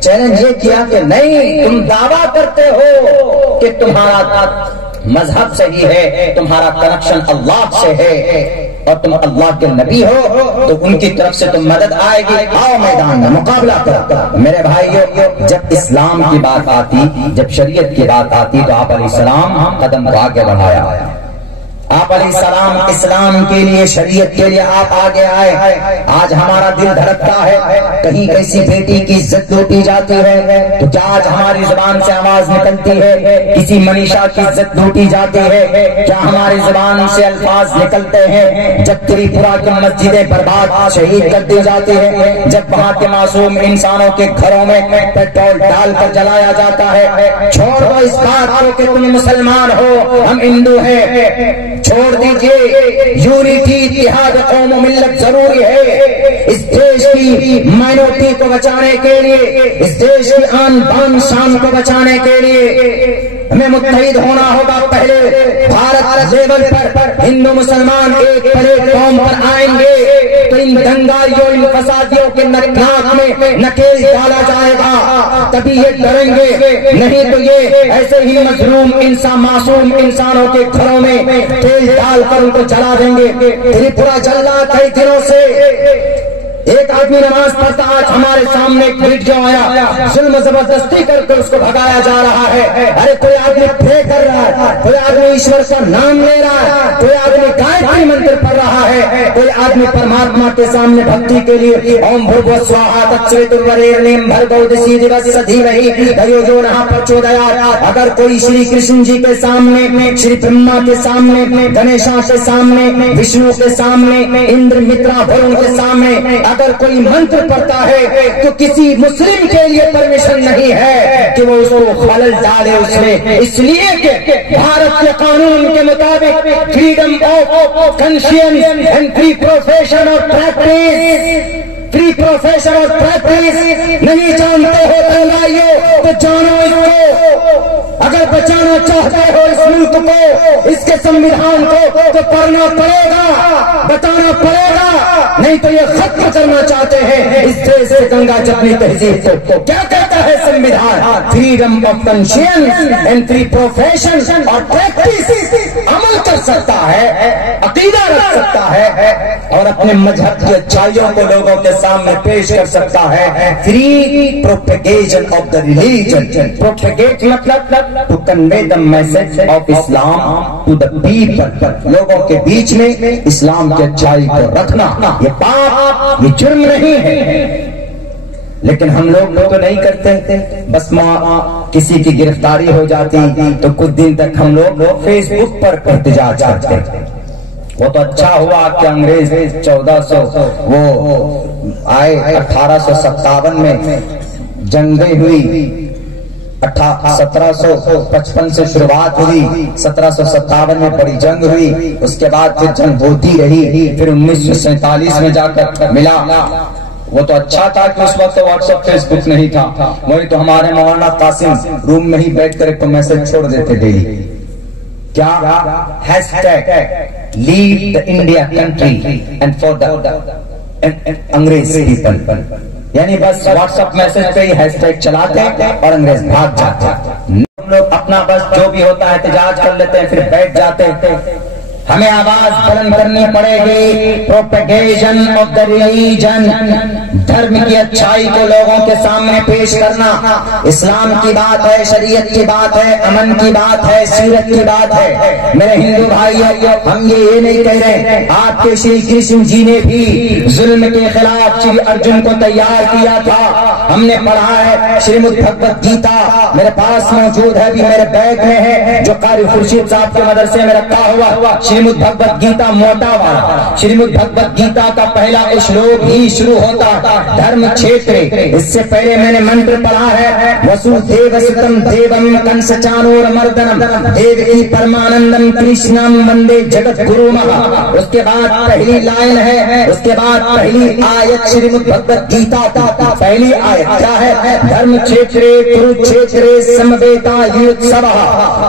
چیلنج یہ کیا کہ نہیں، تم دعویٰ کرتے ہو کہ تمہارا مذہب صحیح ہے، تمہارا کنیکشن اللہ سے ہے، اور تم اللہ کے نبی ہو، تو ان کی طرف سے تم مدد آئے گی، آؤ میدان میں مقابلہ کرو۔ میرے بھائیو، جب اسلام کی بات آتی، جب شریعت کی بات آتی، تو آپ علیہ السلام قدم کو آگے بڑھایا۔ آپ علیہ السلام اسلام کے لیے، شریعت کے لیے آپ آگے آئے۔ آج ہمارا دل دھڑکتا ہے، کہیں کسی بیٹی کی عزت لوٹی جاتی ہے تو کیا آج ہماری زبان سے آواز نکلتی ہے؟ کسی منیشا کی عزت لوٹی جاتی ہے، کیا ہماری زبان سے الفاظ نکلتے ہیں؟ جب تریپورہ کی مسجدیں برباد شہید کر دی جاتی ہے، جب وہاں کے معصوم انسانوں کے گھروں میں پیٹرول ڈال کر جلایا جاتا ہے، چھوڑ دو اس بات کو کہ تم مسلمان ہو، ہم ہندو ہیں، چھوڑ دیجئے، یونٹی اتحاد قوم و ملت ضروری ہے۔ اس دیش کی مائنورٹی کو بچانے کے لیے، اس دیش کی آن بان شان کو بچانے کے لیے ہمیں متحد ہونا ہوگا. پہلے بھارت لیول پر ہندو مسلمان ایک پلیٹ فارم پر آئیں گے تو ان دنگائیوں ان فسادیوں کے ناک میں نکیل ڈالا جائے گا، تبھی یہ ڈریں گے. نہیں تو یہ ایسے ہی مظلوم انسان معصوم انسانوں کے گھروں میں تیل ڈال کر ان کو جلا دیں گے. تریپورہ جل رہا کئی دنوں سے. ایک آدمی نماز پڑھتا، آج ہمارے سامنے ایک ویڈیو آیا، ظلم و زبردستی کر کے اس کو بھگایا جا رہا ہے. ارے کوئی آدمی پرے کر رہا ہے، کوئی آدمی ایشور کا نام لے رہا ہے، کوئی آدمی گایتری منتر پڑھ رہا ہے، کوئی آدمی پرماتما کے سامنے بھکتی کے لیے اوم بھرگو سواہا تتسویتروریرنیم بھرگو دسی دیوس دھیمہی دھیو جو نہ پرچودیات. اگر کوئی شری کرشن جی کے سامنے، شری برہما کے سامنے، گنیشا کے سامنے، وشنو کے سامنے، اندر مترا ورن کے سامنے اگر کوئی منتر پڑھتا ہے تو کسی مسلم کے لیے پرمیشن نہیں ہے کہ وہ اس کو خلل ڈالے اس میں. اس لیے کہ بھارت کے قانون کے مطابق freedom of conscience and free profession اور پریکٹس، فری پروفیشن اور پریکٹس نہیں جانتے ہو تو لائیو تو جانو اس کو. اگر بچانا چاہتے ہو اس ملک کو، اس کے سنویدھان کو، تو پڑھنا پڑے گا، بتانا پڑے گا. نہیں تو یہ ختم کرنا چاہتے ہیں اس دیش سے گنگا جمنی تہذیب کو. کیا کہتا ہے سنویدھان؟ Freedom of conscience and free profession اور پریکٹس. عمل کر سکتا ہے، عقیدہ رکھ سکتا ہے اور اپنے مذہب کی اچھائیوں کو لوگوں کے سامنے پیش کر سکتا ہے. Free propagation of the religion. Propagate مطلب to convey the message of Islam to the people. لوگوں کے بیچ میں اسلام کی اچھائی کو رکھنا یہ پاپ، یہ جرم نہیں ہے. لیکن ہم لوگ تو نہیں کرتے. بس کسی کی گرفتاری ہو جاتی تو کچھ دن تک ہم لوگ فیس بک پر احتجاج کرتے. وہ تو اچھا ہوا کہ انگریز 1400 وہ آئے 1857 میں جنگیں ہوئی، 1755 سے شروعات ہوئی، 1757 میں بڑی جنگ ہوئی، اس کے بعد پھر جنگ ہوتی رہی، پھر 1947 میں جا کر ملا. وہ تو اچھا تھا کہ اس وقت واٹس ایپ فیس بک نہیں تھا. وہی تو ہمارے مولانا قاسم روم میں ہی بیٹھ کر ایک تو میسج چھوڑ دیتے ڈیلی. کیا؟ Hashtag leave the India country and for the انگریز پیپل. یعنی بس واٹس ایپ میسج پہ ہی ہیش ٹیگ چلاتے اور انگریز بھاگ جاتے. ہم لوگ اپنا بس جو بھی ہوتا ہے احتجاج کر لیتے ہیں، پھر بیٹھ جاتے ہیں. ہمیں آواز بلند کرنی پڑے گی. پروپیگیشن آف دا ریلیجن، دھرم کی اچھائی کو لوگوں کے سامنے پیش کرنا. اسلام کی بات ہے، شریعت کی بات ہے، امن کی بات ہے، سیرت کی بات ہے. میرے ہندو بھائیو، ہم یہ نہیں کہہ رہے. آپ کے شری کرشن جی نے بھی ظلم کے خلاف شری ارجن کو تیار کیا تھا. ہم نے پڑھا ہے شریمد بھگوت گیتا، میرے پاس موجود ہے، بھی میرے بیگ میں ہے، جو قاری خورشید صاحب کے مدرسے میں رکھا ہوا. شریمد بھگوت گیتا موٹا والا. شریمد بھگوت گیتا کا پہلا شلوک ہی شروع ہوتا دھرم چھیترے. اس سے پہلے میں نے منتر پڑھا ہے وسو دیو ستم دیوم کنس چانور مردنم دیوکی پرمانندم کرشنم وندے جگت گرو مہا. اس کے بعد پہلی لائن ہے، اس کے بعد پہلی آیت شریمد بھگوت گیتا کا پہلی آیت کیا ہے؟ دھرم چھیترے کروچھیترے سمویتا یوتسوہ.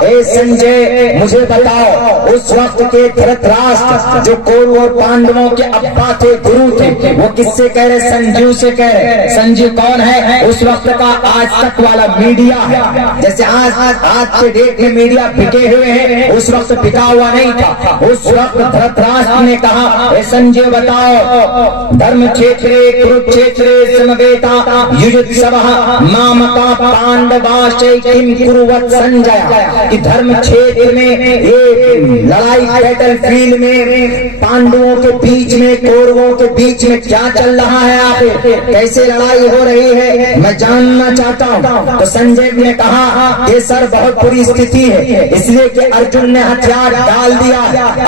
اے سنجے مجھے بتاؤ، اس وقت کے دھرت راشٹر جو کورو اور پانڈووں کے ابا تھے، گرو تھے، وہ کس سے کہہ رہے؟ سنجیو سے کہہ رہے. سنجیو کون ہے؟ اس وقت کا آج تک والا میڈیا ہے. جیسے آج کے ڈیٹ میں میڈیا بکے ہوئے ہیں، اس وقت بکا ہوا نہیں تھا. اس وقت دھرت راشٹر نے کہا اے سنجیو بتاؤ، دھرم چھیترے کروچھیترے سمویتا یوتسوہ مامکا پانڈواشے کم کروت سنجیا. کہ دھرم چھیتر میں یہ لڑائی بیٹل فیلڈ میں پانڈووں کے بیچ میں کوروں کے بیچ میں کیا چل رہا ہے، آپ کیسے لڑائی ہو رہی ہے میں جاننا چاہتا ہوں. تو سنجے نے کہا کہ سر بہت بری استھتی ہے، اس لیے کہ ارجن نے ہتھیار ڈال دیا.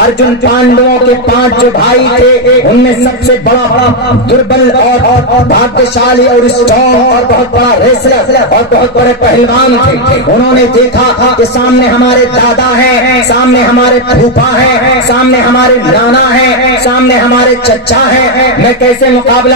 ارجن پانڈووں کے 5 جو بھائی تھے ان میں سب سے بڑا دربل اور بھاگیشالی اور اسٹرانگ اور بہت بڑا ریسلر اور بہت بڑے پہلوان تھے. انہوں نے دیکھا کہ سامنے ہمارے دادا ہیں، سامنے ہمارے پھوپھا ہیں، سامنے ہمارے نانا ہیں، سامنے ہمارے چچا ہیں، میں کیسے مقابلہ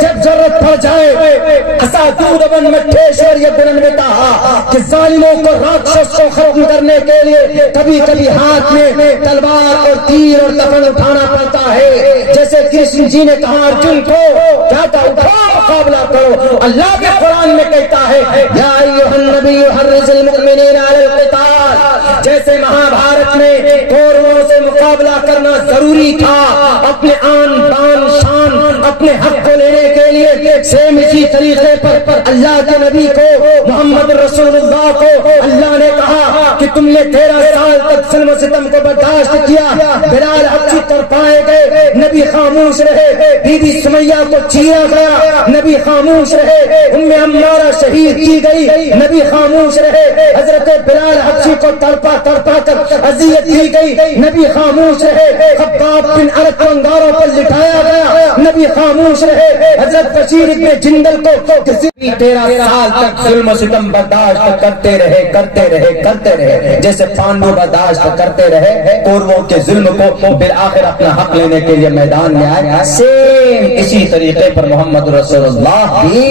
جب ضرورت پڑ جائے اساتذہ بن مٹھیشور یدن نے کہا کہ ظالموں کو راکشس کو ختم کرنے کے لیے کبھی کبھی ہاتھ میں تلوار اور تیر اور کفن اٹھانا پڑتا ہے، جیسے کرشن جی نے کہا ارجن کو کیا کہا اٹھاؤ مقابلہ کرو۔ اللہ کے قرآن میں کہتا ہے یا ایھا النبی حرض المؤمنین علی القتال، جیسے مہابھارت میں کوروں سے مقابلہ کرنا ضروری تھا اپنے آن بان شان اپنے حق کو لینے کے لیے، سیم اسی طریقے پر اللہ کے نبی کو محمد رسول اللہ کو اللہ نے کہا کہ تم نے 13 سال تک ظلم و ستم کو برداشت کیا، بلال حبشی تڑپائے گئے، نبی خاموش رہے، بی بی سمیہ کو چیرا گیا، نبی خاموش رہے، ام عمارہ شہید کی گئی، نبی خاموش رہے، حضرت بلال حبشی کو تڑپا تڑپا کر اذیت کی گئی، نبی خاموش رہے، خباب بن ارت کو انگاروں پر لٹایا گیا، نبی خاموش رہے، حضرت بشیر ابن جندل کو 13 سال تک ظلم و ستم برداشت کرتے رہے، جیسے پانڈو برداشت کرتے رہے کوروں کے ظلم کو، بالآخر اپنا حق لینے کے لیے میدان میں آئے۔ سیم اسی طریقے پر محمد رسول اللہ بھی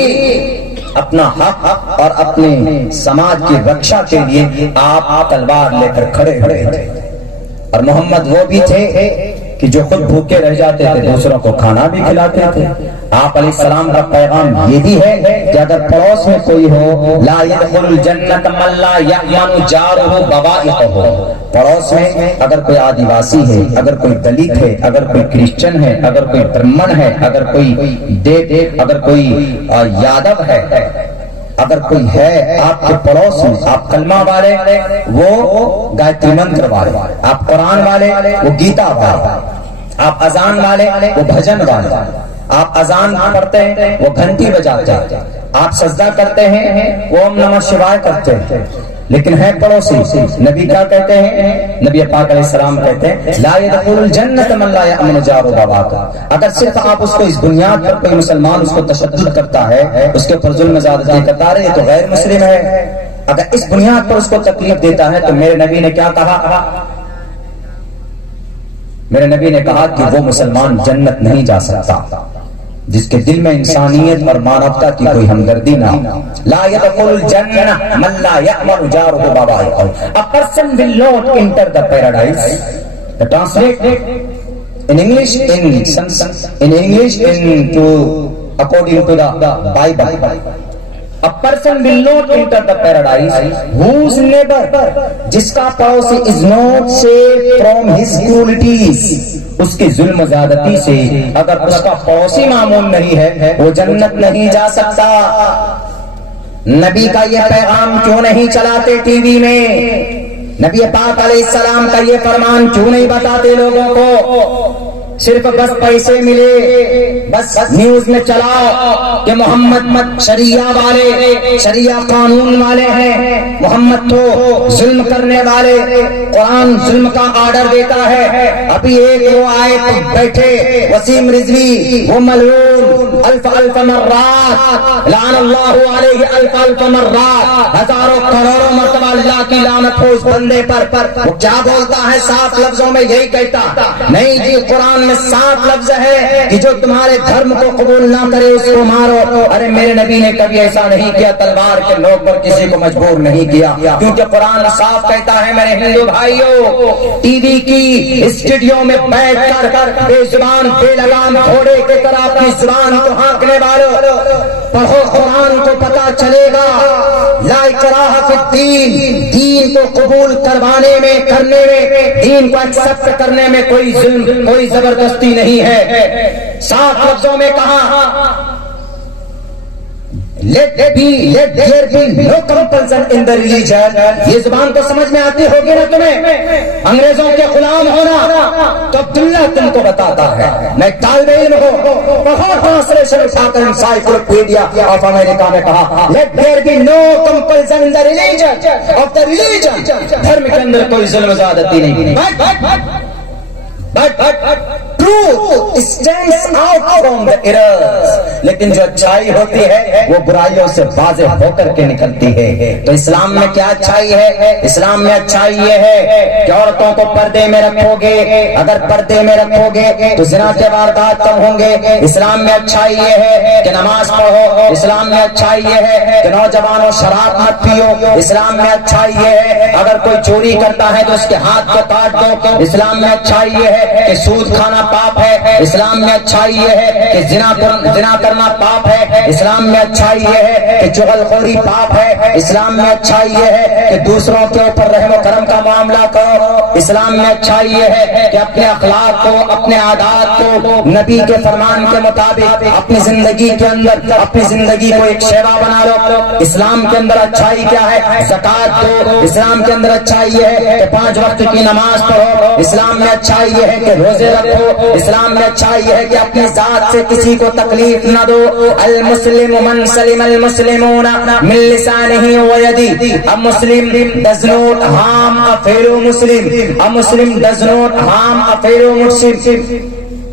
اپنا حق اور اپنے سماج کی رکشا کے لیے آپ تلوار لے کر کھڑے تھے، اور محمد وہ بھی تھے کہ جو خود بھوکے رہ جاتے تھے دوسروں کو کھانا بھی کھلاتے تھے۔ آپ علیہ السلام کا پیغام یہ بھی ہے کہ اگر پڑوس میں کوئی ہو لا يدخل الجنت من لا يأمن جارہ بوائقہ، پڑوس میں اگر کوئی آدیواسی ہے، اگر کوئی دلت ہے، اگر کوئی کرسچن ہے، اگر کوئی برہمن ہے، اگر کوئی اگر کوئی یادو ہے، اگر کوئی ہے آپ کے پڑوس میں، آپ کلمہ والے وہ گایتری منتر والے، آپ قرآن والے وہ گیتا والے، آپ اذان والے وہ بھجن والے، آپ اذان پڑھتے ہیں وہ گھنٹی بجاتے ہیں، آپ سجدہ کرتے ہیں وہ اوم نمہ شوائے کرتے ہیں، لیکن ہے پڑوسی، نبی کیا کہتے ہیں؟ نبی پاک علیہ السلام کہتے ہیں لا يدخل الجنت من لا يأمن جارہ بوائقہ۔ اگر صرف آپ اس کو اس بنیاد پر کوئی مسلمان اس کو تشدد کرتا ہے، اس کے اوپر ظلم زیادتی کرتا ہے، یہ تو غیر مسلم ہے۔ اگر اس بنیاد پر اس کو تکلیف دیتا ہے تو میرے نبی نے کیا کہا؟ میرے نبی نے کہا کہ وہ مسلمان جنت نہیں جا سکتا جس کے دل میں انسانیت اور مانوتا کی کوئی ہمدردی نہ ہو۔ لا يدخل الجنہ من لا يأمن جارہ بوائقہ۔ A person will not enter the paradise. The translate in English according to the Bible. A person will not enter the paradise whose neighbor، جس کا پڑوسی is not safe from his cruelties، اس کے ظلم و زیادتی سے اگر اس کا پڑوسی معمول نہیں ہے وہ جنت نہیں جا سکتا۔ نبی کا یہ پیغام کیوں نہیں چلاتے ٹی وی میں؟ نبی پاک علیہ السلام کا یہ فرمان کیوں نہیں بتاتے لوگوں کو؟ صرف بس پیسے ملے، بس نیوز میں چلاؤ کہ محمد شریعہ والے، شریعہ قانون والے ہیں، محمد تو ظلم کرنے والے، قرآن ظلم کا آرڈر دیتا ہے۔ ابھی ایک وہ آیت بیٹھے وسیم رضوی، وہ ملعون الف مرات، لعن اللہ علیہ الف مرات، ہزاروں کروڑوں مرتبہ اللہ کی لعنت ہو اس بندے پر۔ وہ کیا بولتا ہے؟ 7 لفظوں میں یہی کہتا نہیں جی، قرآن 7 لفظ ہے کہ جو تمہارے دھرم کو قبول نہ کرے اس کو مارو۔ ارے میرے نبی نے کبھی ایسا نہیں کیا، تلوار کے نوک پر کسی کو مجبور نہیں کیا، کیونکہ قرآن صاف کہتا ہے میرے ہندو بھائیوں، ٹی وی کی اسٹوڈیو میں بیٹھ کر بے زبان بے لگام گھوڑے کی طرح اپنی زبان کو ہانکنے والوں، پڑھو قرآن کو پتا چلے گا لا اکراہ فی الدین، دین کو قبول کروانے میں، کرنے میں، دین کو ایکسپٹ کرنے میں کوئی ظلم، کوئی زبردستی نہیں ہے۔ 7 لفظوں میں کہا let there be no compulsion in the religion۔ یہ زبان تو سمجھ میں آتی ہوگی نا تمہیں؟ انگریزوں کے غلام ہونا تو عبداللہ تم کو بتاتا ہے، میں طالب علم ہوں، بہت ٹرانسلیشن اٹھا کر انسائکلوپیڈیا آف امریکہ میں کہا let there be no compulsion in the religion of the religion۔ دھرم کے اندر کوئی ظلم زیادتی نہیں، truth stands out from the errors. لیکن جو اچھائی ہوتی ہے وہ برائیوں سے واضح ہو کر کے نکلتی ہے. تو اسلام میں کیا اچھائی ہے؟ اسلام میں اچھائی یہ ہے کہ عورتوں کو پردے میں رکھو گے. اگر پردے میں رکھو گے تو زنا کے واردات کم ہوں گے. اسلام میں اچھائی یہ ہے کہ نماز پڑھو. اسلام میں اچھائی یہ ہے کہ نوجوانوں شراب مت پیو. اسلام میں اچھائی یہ ہے اگر کوئی چوری کرتا ہے تو اس کے ہاتھ کو کاٹ دو. اسلام میں اچھائی یہ ہے کہ سود کھانا پاپ ہے. اسلام میں اچھائی یہ ہے کہ زنا کرنا پاپ ہے. اسلام میں اچھائی یہ ہے کہ چغل خوری پاپ ہے. اسلام میں اچھائی یہ ہے کہ دوسروں کے اوپر رحم و کرم کا معاملہ کرو. اسلام میں اچھائی یہ ہے کہ اپنے اخلاق کو, اپنے عادات کو نبی کے فرمان کے مطابق اپنی زندگی کے اندر اپنی زندگی کو ایک شیوا بنا لو. اسلام کے اندر اچھائی کیا ہے؟ زکات دو. اسلام کے اندر اچھائی یہ ہے کہ 5 وقت کی نماز پڑھو. اسلام میں اچھائی یہ ہے کہ روزے رکھو. اسلام میں اچھائی یہ ہے کہ اپنی ذات سے کسی کو تکلیف نہ دو. المسلم من سلم المسلمون من لسانه ويده. A Muslim does not harm a fellow Muslim. A Muslim does not harm a fellow Muslim.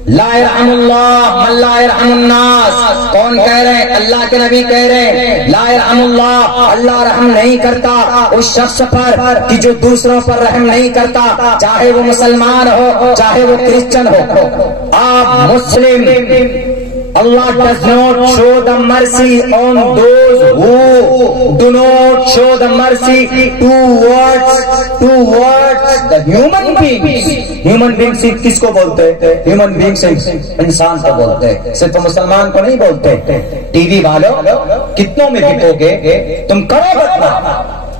لا يرحم اللہ من لا يرحم الناس. کون کہہ رہے ہیں؟ اللہ کے نبی کہہ رہے ہیں لا يرحم اللہ, اللہ رحم نہیں کرتا اس شخص پر کہ جو دوسروں پر رحم نہیں کرتا, چاہے وہ مسلمان ہو چاہے وہ کرسچن ہو. آپ مسلم, Allah does not show the mercy on those who do not show the mercy towards the human beings. Human beings کس کو بولتے ہیں؟ Human beings انسان کو بولتے ہیں, صرف مسلمان کو نہیں بولتے. ٹی وی والوں کتنوں میں بکو گے تم کرو بدنام.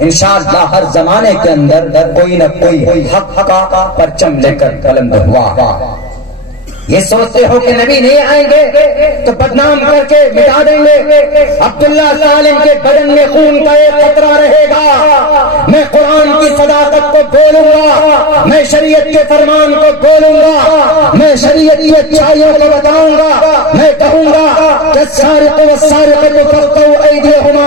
انشاءاللہ ہر زمانے کے اندر کوئی نہ کوئی حق کا پرچم لے کر بلند ہوا. یہ سوچتے ہو کہ نبی نہیں آئیں گے تو بدنام کر کے مٹا دیں گے. عبداللہ سالم کے بدن میں خون کا ایک قطرہ رہے گا. میں قرآن کی صداقت کو بولوں گا, میں شریعت کے فرمان کو بولوں گا, میں شریعت کی اچھائیوں کو بتاؤں گا. میں کہوں گا کہ السارق والسارقۃ فاقطعوا ایدیہما,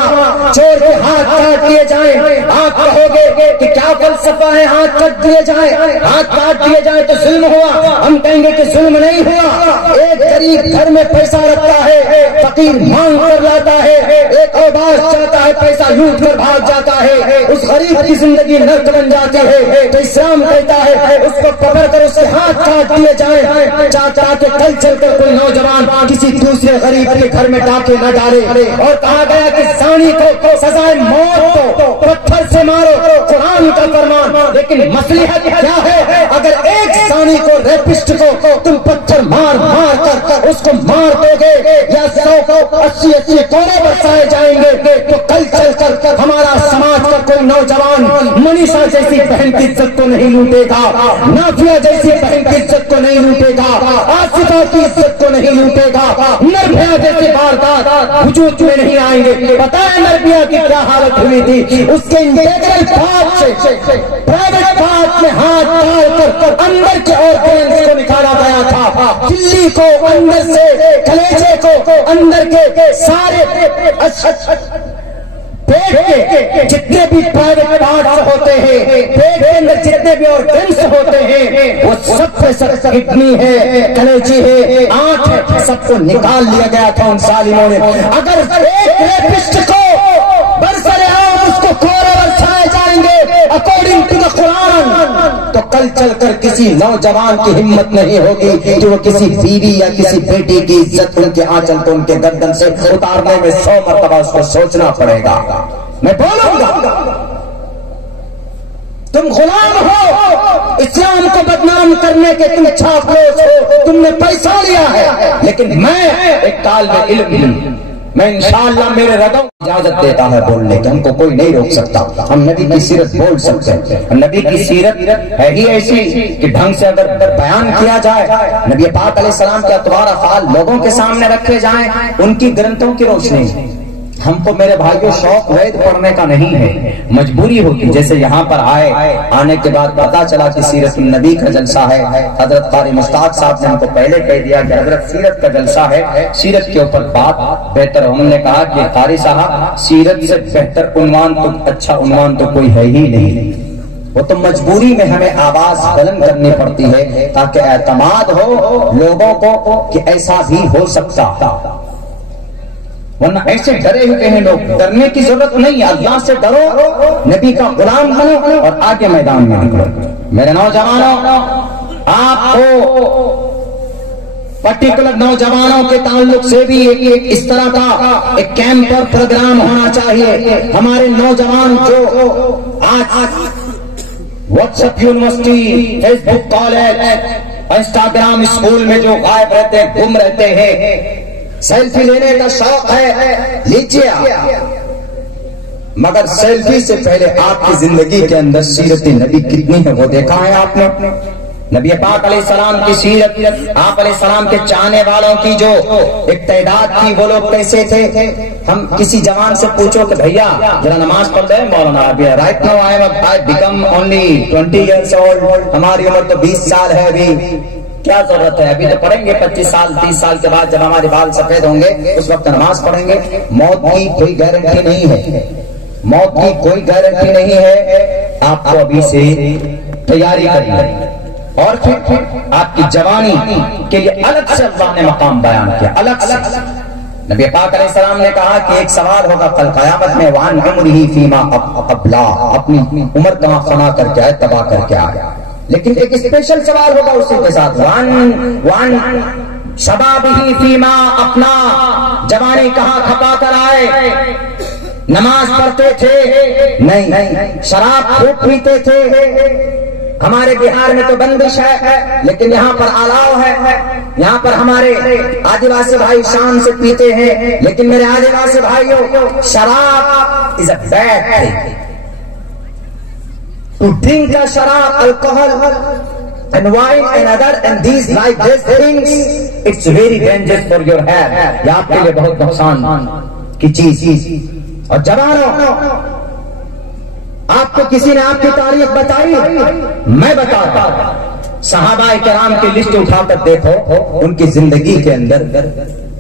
چور کے ہاتھ کاٹ دیے جائیں. آپ کہو گے کہ کیا فلسفہ ہے ہاتھ کاٹ دیے جائیں, ہاتھ کاٹ دیے جائیں تو ظلم ہوا. ہم کہیں گے کہ ظلم نہیں ہوا. ایک غریب گھر میں پیسہ رکھتا ہے, فقیر مانگ کر لاتا ہے, ایک عباس چاہتا ہے پیسہ لوٹ کر بھاگ جاتا ہے, اس غریب کی زندگی نرک بن جاتی ہے. تو اسلام کہتا ہے اس کو پکڑ کر اس کے ہاتھ کاٹ دیے جائیں تاکہ کل چل کر کوئی نوجوان کسی دوسرے غریب کے گھر میں ڈاکے نہ ڈالے. اور کہا گیا کہ زانی کو سزائے موت کو پتھر سے مارو, قرآن کا فرمان. لیکن مصلحت کیا ہے؟ اگر ایک زانی کو, ریپسٹ کو تم پتھر مار کر اس کو مار دو گے یا 180 کوڑے برسائے جائیں گے تو کل چل کر ہمارا سماج کا کوئی نوجوان منیشا جیسی بہن کی عزت کو نہیں لوٹے گا, نافیہ جیسی بہن کی عزت کو نہیں لوٹے گا, آصفہ کی عزت کو نہیں لوٹے گا, نربھیا جیسے واردات وجود میں نہیں آئیں گے. پتہ ہے نربھیا کی کیا حالت ہوئی تھی؟ اس کے انٹیگرل پارٹ سے پرائیویٹ پارٹ میں ہاتھ ڈال کر اندر کے آرگنز کو نکالا گیا تھا. دلی کو اندر سے, کلیجے کو اندر کے سارے پیٹ کے جتنے بھی پرائیویٹ پارٹس ہوتے ہیں, پیٹ کے اندر جتنے بھی آرگنز ہوتے ہیں وہ سب پہ سب کڈنی ہے, کلیجی ہے, آنکھ ہے, سب کو نکال لیا گیا تھا ان ظالموں نے. اگر ایک ریپسٹ کو برسر عام اس کو کوڑے برسائے جائیں گے اکارڈنگ ٹو دا قرآن تو کل چل کر کسی نوجوان کی ہمت نہیں ہوگی کہ وہ کسی بیوی یا کسی بیٹی کی عزت ان کے آنچل کو ان کے گردن سے اتارنے میں 100 مرتبہ اس کو سوچنا پڑے گا. میں بولوں گا تم غلام ہو, اسلام کو بدنام کرنے کے تم چھاپلوس ہو, تم نے پیسہ لیا ہے. لیکن میں ایک طالب علم, میں انشاءاللہ میرے رگوں اجازت دیتا ہے بولنے کی, ہم کو کوئی نہیں روک سکتا. ہم نبی کی سیرت بول سکتے ہیں. نبی کی سیرت ہے ہی ایسی کہ ڈھنگ سے اگر بیان کیا جائے, نبی پاک علیہ السلام کے اطوار افعال لوگوں کے سامنے رکھے جائیں, ان کی گرنتوں کی روشنی. ہم کو میرے بھائیوں شوق وید پڑھنے کا نہیں ہے, مجبوری ہوتی. جیسے یہاں پر آنے کے بعد پتا چلا کہ سیرت النبی کا جلسہ ہے. حضرت قاری مشتاق صاحب نے ہم کو پہلے کہہ دیا کہ حضرت سیرت کا جلسہ ہے, سیرت کے اوپر بات بہتر. ہم نے کہا کہ قاری صاحب سیرت سے بہتر عنوان تو, اچھا عنوان تو کوئی ہے ہی نہیں. وہ تو مجبوری میں ہمیں آواز بلند کرنی پڑتی ہے تاکہ اعتماد ہو لوگوں کو کہ ایسا بھی ہو سکتا، ورنہ ایسے ڈرے ہوئے ہیں لوگ. ڈرنے کی ضرورت نہیں، اللہ سے ڈرو، نبی کا غلام بنو اور آگے میدان میں نکلو. میرے نوجوانوں، آپ کو پرٹیکولر نوجوانوں کے تعلق سے بھی ایک اس طرح کا ایک کیمپ اور پروگرام ہونا چاہیے. ہمارے نوجوان جو آج واٹس ایپ یونیورسٹی، فیس بک کالج، انسٹاگرام اسکول میں جو غائب رہتے ہیں، گم رہتے ہیں، سیلفی لینے کا شوق ہے، لیجیے مگر سیلفی سے پہلے آپ کی زندگی کے اندر سیرت نبی کتنی ہے وہ دیکھا ہے آپ نے؟ نبی پاک علیہ السلام کی سیرت، آپ علیہ السلام کے چاہنے والوں کی جو ایک تعداد تھی، وہ لوگ کیسے تھے؟ ہم کسی جوان سے پوچھو کہ بھیا ذرا نماز پڑھ رہے ہیں مولانا؟ Right now I become only 20 years old، ہماری عمر تو 20 سال ہے، ابھی کیا ضرورت ہے؟ ابھی تو پڑھیں گے 25 سال 30 سال کے بعد جب ہمارے بال سفید ہوں گے اس وقت نماز پڑھیں گے. موت کی کوئی گارنٹی نہیں ہے، موت کی کوئی گارنٹی نہیں ہے. آپ کو ابھی سے تیاری کرنی ہے. اور پھر آپ کی جوانی کے لیے الگ سے اللہ نے مقام بیان کیا، الگ سے. نبی پاک علیہ السلام نے کہا کہ ایک سوال ہوگا کل قیامت میں، وان عمرہ فیما ابلا، اپنی عمر کہاں فنا کر کے آئے، تباہ کر کے آئے. لیکن ایک اسپیشل سوال ہوگا اسی کے ساتھ، وان شبابہ فیما، اپنا جوانی کہاں کھپا کر آئے. نماز پڑھتے تھے نہیں، شراب خوب پیتے تھے. ہمارے بہار میں تو بندش ہے لیکن یہاں پر الاؤ ہے. یہاں پر ہمارے آدیواسی بھائی شان سے پیتے ہیں، لیکن میرے آدیواسی بھائیوں، sharab is a bad thing. To drink a sharab, alcohol and wine and other and these like these things, it's very dangerous for your health. یہ آپ کے لیے بہت نقصان کی چیز. اور جوانوں، آپ کو کسی نے آپ کی تاریخ بتائی؟ میں بتاتا. صحابہ کرام کی لسٹ اٹھا کر دیکھو، ان کی زندگی کے اندر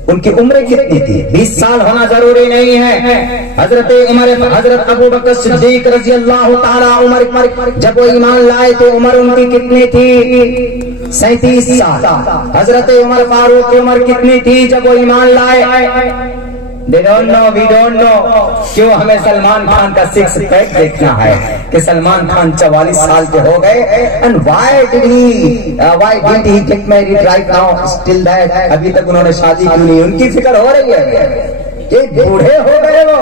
ان کی عمریں کتنی تھی. 20 سال ہونا ضروری نہیں ہے. حضرت عمر، حضرت ابو بکر صدیق رضی اللہ تعالی عمر جب وہ ایمان لائے تھے عمر ان کی کتنی تھی؟ 37 سال. حضرت عمر فاروق کی عمر کتنی تھی جب وہ ایمان لائے؟ They don't know, we don't know. کیوں ہمیں سلمان خان کا 6 پیک دیکھنا ہے کہ سلمان خان 44 سال کے ہو گئے. And why didn't he get married right now? Still that ابھی تک انہوں نے شادی کیوں نہیں؟ ان کی فکر ہو رہی ہے کہ بوڑھے ہو گئے وہ،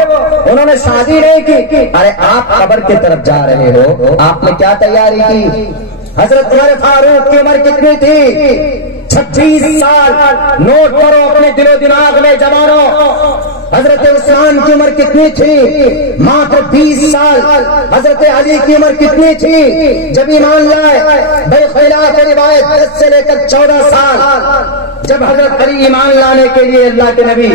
انہوں نے شادی نہیں کی. ارے آپ قبر کی طرف جا رہے ہو، آپ نے کیا تیاری کی؟ حضرت عمر فاروق کی عمر کتنی تھی؟ 26 سال. نوٹ کرو اپنے دل و دماغ میں جوانوں. حضرت عثمان کی عمر کتنی تھی؟ ماتر 20 سال. حضرت علی کی عمر کتنی تھی جب ایمان لائے؟ بے خلاف روایت 10 سے لے کر 14 سال. جب حضرت علی ایمان لانے کے لیے اللہ کے نبی،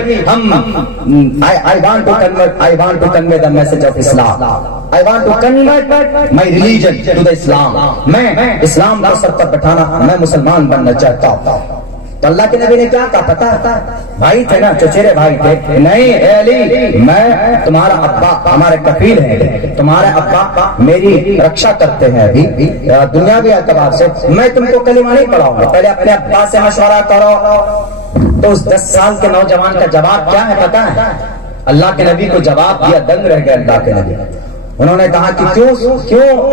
I want to convey the message of Islam. I want to convert my religion to the Islam. میں اسلام کو سر پر بٹھانا، میں مسلمان بننا چاہتا ہوں. تو اللہ کے نبی نے کیا کہا پتا ہے؟ بھائی تھے نا، چچیرے بھائی تھے. نہیں اے علی، میں تمہارا ابا، ہمارے کفیل ہیں، تمہارے ابا میری رکشا کرتے ہیں ابھی دنیاوی اعتبار سے. میں تم کو کلمہ نہیں پڑھاؤں گا، پہلے اپنے ابا سے مشورہ کرو. تو اس 10 سال کے نوجوان کا جواب کیا ہے پتا ہے؟ اللہ کے نبی کو جواب دیا، دنگ رہ گئے اللہ کے نبی. انہوں نے کہا کہ کیوں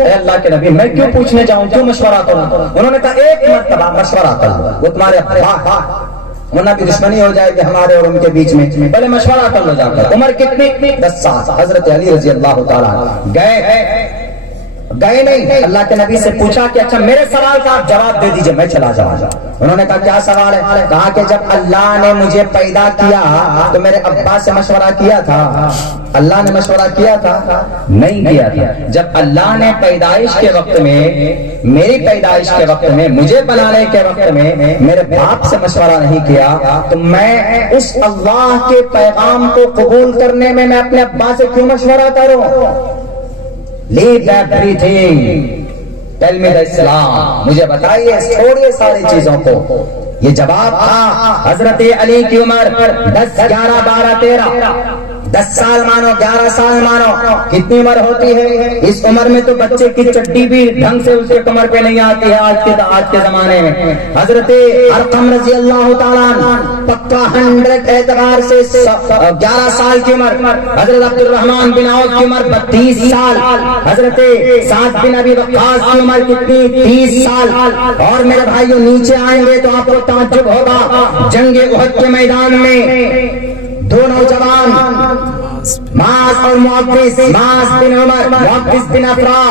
اے اللہ کے نبی، میں کیوں پوچھنے جاؤں، کیوں مشورہ کروں؟ انہوں نے کہا ایک مرتبہ مشورہ کرو، وہ تمہارے ابا، ورنہ بھی دشمنی ہو جائے گی ہمارے اور ان کے بیچ میں. پہلے مشورہ کر لو جا کر. عمر کتنی؟ 10 سال. حضرت علی رضی اللہ تعالیٰ گئے نہیں. اللہ کے نبی سے پوچھا کہ اچھا میرے سوال کا آپ جواب دے دیجئے، میں چلا جاؤں. انہوں نے کہا کیا سوال ہے؟ کہا کہ جب اللہ نے مجھے پیدا کیا تو میرے ابا سے مشورہ کیا تھا؟ اللہ نے مشورہ کیا تھا؟ نہیں کیا تھا. جب اللہ نے پیدائش کے وقت میں، میری پیدائش کے وقت میں، مجھے بنانے کے وقت میں میرے باپ سے مشورہ نہیں کیا تو میں اس اللہ کے پیغام کو قبول کرنے میں اپنے ابا سے کیوں مشورہ کروں؟ Leave everything. Tell me the Islam. مجھے بتائیے چھوڑیے ساری چیزوں کو. یہ جواب تھا. حضرت علی کی عمر 10 11 12 13 10 سال مانو 11 سال مانو کتنی عمر ہوتی ہے؟ اس عمر میں تو بچے کی چڈی بھی ڈھنگ سے اس کے کمر پہ نہیں آتی ہے آج کے زمانے میں۔ حضرت ارقم رضی اللہ تعالیٰ پکا 100 اعتبار سے 11 سال کی عمر، حضرت عبد الرحمن بن عوف کی عمر 32 سال، حضرت سعد بن ابی وقاص کی عمر کتنی 30 سال۔ اور میرے بھائیوں نیچے آئیں گے تو آپ کو تعجب ہوگا، جنگ احد کے میدان میں دو نوجوان معاذ اور معوذ، معاذ بن عمر، معوذ بن افرا،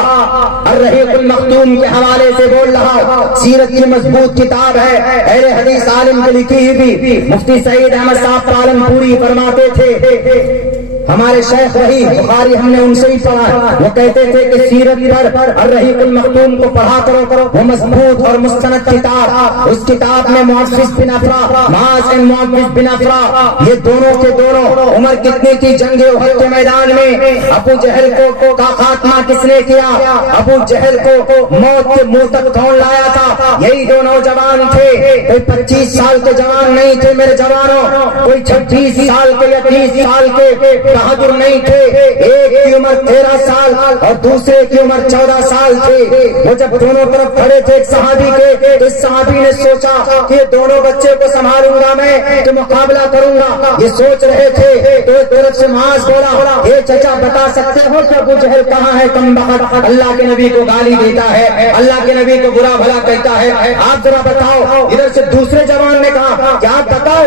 الرحیق المختوم کے حوالے سے بول رہا، سیرت کی مضبوط کتاب ہے، اہل حدیث عالم کی لکھی ہوئی، مفتی سعید احمد صاحب پالن پوری فرماتے تھے، ہمارے شیخ وہی بخاری ہم نے ان سے ہی پڑھا، وہ کہتے تھے کہ سیرت پر الرحیق المختوم کو پڑھا کرو، وہ مضبوط اور مستند کتاب، اس کتاب میں معوذ بن افرا، معاذ معوذ بن افرا، یہ دونوں کے دونوں عمر کتنی تھی جنگ احد کے میدان میں؟ ابو جہل کو کا خاتمہ کس نے کیا؟ ابو جہل کو موت کے منہ تک کون لایا تھا؟ یہی دو نوجوان تھے، کوئی 25 سال کے جوان نہیں تھے میرے جوانوں، کوئی 26 سال کے یا 30 سال کے بہادر نہیں تھے، ایک کی عمر 13 سال اور دوسرے کی عمر 14 سال تھی۔ وہ جب دونوں طرف کھڑے تھے ایک صحابی کے، تو اس صحابی نے سوچا کہ یہ دونوں بچے کو سنبھالوں گا میں تو مقابلہ کروں گا، یہ سوچ رہے تھے، تو ایک طرف سے معاذ بولا، اے چچا بتا سکتے ہو کہ ابو جہل کہاں ہے؟ کم بخت اللہ کے نبی کو گالی دیتا ہے، اللہ کے نبی کو برا بھلا کہتا ہے، آپ ذرا بتاؤ۔ ادھر سے دوسرے جوان نے کہا کہ آپ بتاؤ،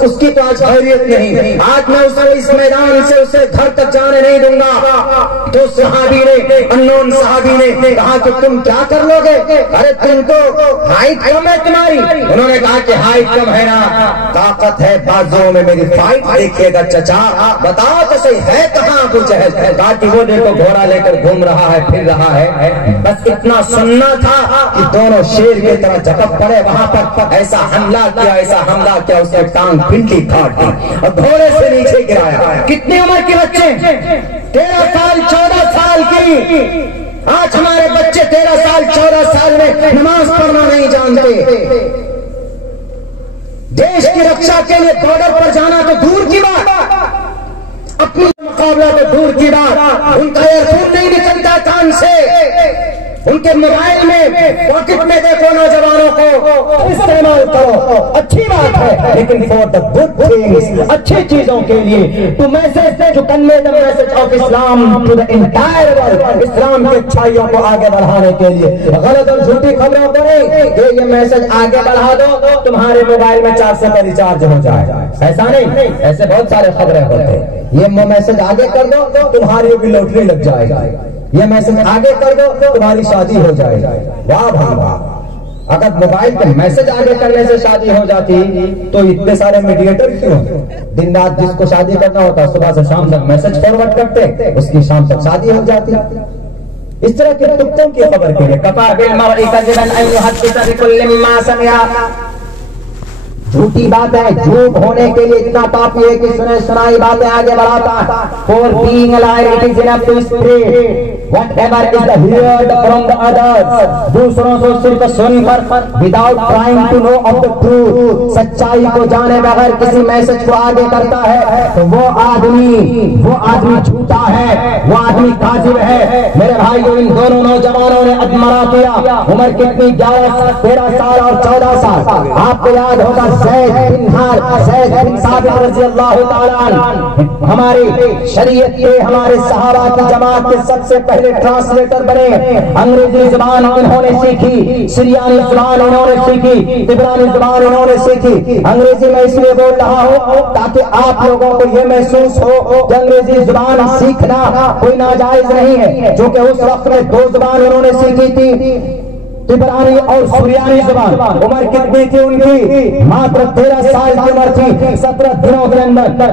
اس کی تو آج خیریت نہیں، آج میں اس کو اس میدان سے اسے گھر تک جانے نہیں دوں گا۔ تو صحابی نے، انون صحابی نے کہا کہ تم کیا کر لو گے؟ ارے تم تو ہائٹ کم ہے تمہاری۔ انہوں نے کہا کہ ہائٹ کم ہے نا، طاقت ہے بازوں میں میری، فائٹ دیکھیے گا چچا، بتاؤ تو صحیح ہے کہاں ابو جہل؟ کہا کہ وہ دیکھو گھوڑا لے کر گھوم رہا ہے، پھر رہا ہے۔ بس اتنا سننا تھا کہ دونوں شیر کی طرح جھپٹ پڑے وہاں پر، ایسا حملہ کیا، ایسا حملہ کیا، اس نے ٹانگ پنڈلی کاٹ دی اور گھوڑے سے نیچے گرایا۔ کتنی عمر کے بچے؟ 13 سال 14 سال کی۔ آج ہمارے بچے 13 سال 14 سال میں نماز پڑھنا نہیں جانتے، دیش کی رکشا کے لیے بارڈر پر جانا تو دور کی بات، اپنی مقابلہ تو دور کی بات، ان کا ایئر فون نہیں نکلتا کان سے، ان کے موبائل میں پاکٹ میں دیکھو نوجوانوں کو، استعمال کرو، اچھی بات ہے، لیکن فور دا گڈ تھنگز، اچھی چیزوں کے لیے، to message to convey the message of Islam to the entire world, اسلام کی اچھائیوں کو آگے بڑھانے کے لیے۔ غلط اور جھوٹی خبروں کو نہیں کہ یہ میسج آگے بڑھا دو تمہارے موبائل میں 400 کا ریچارج ہو جائے، ایسا نہیں، ایسے بہت سارے خبریں ہوتے ہیں۔ یہ میسج آگے کر دو تمہاری بھی لوٹری لگ جائے گا، یہ میسج آگے کر دو تمہاری شادی ہو جائے گی۔ واہ بھائی واہ، اگر موبائل پہ میسج آگے کرنے سے شادی ہو جاتی تو اتنے سارے میڈیٹر کیوں؟ دن رات جس کو شادی کرنا ہوتا صبح سے شام تک میسج فارورڈ کرتے، اس کی شام تک شادی ہو جاتی۔ اس طرح کے تکوں کی خبر کے لیے کفا بالمرء کذبا ان يحدث بكل ما سمع، جھوٹی بات ہے، جھوٹ ہونے کے لیے اتنا کافی ہے کہ سنے سنائی باتیں آگے بڑھاتا ہے۔ For being alive it is enough to spread whatever is the heard from the others، دوسروں سے صرف سن کر without trying to know of the truth، سچائی کو جانے بغیر کسی میسج کو آگے کرتا ہے تو وہ آدمی جھوٹا ہے، وہ آدمی کاذب ہے۔ میرے بھائیو، ان دونوں نوجوانوں نے ادمرا کیا، عمر کتنی 13 سال اور 14 سال۔ آپ کو یاد ہوگا زید بن ثابت رضی اللہ تعالیٰ عنہ ہماری شریعت کے، ہمارے صحابہ کی جماعت کے سب سے پہلے ٹرانسلیٹر بنے۔ انگریزی زبان انہوں نے سیکھی، سریانی زبان انہوں نے سیکھی، عبرانی زبان انہوں نے سیکھی۔ انگریزی میں اس لیے بول رہا ہوں تاکہ آپ لوگوں کو یہ محسوس ہو کہ انگریزی زبان سیکھنا کوئی ناجائز نہیں ہے، جو کہ اس وقت میں 2 زبان انہوں نے سیکھی تھی، عبرانی اور سریانی زبان۔ عمر کتنی تھی ان کی؟ ماتر 13 سال کی عمر تھی۔ 17 دنوں کے اندر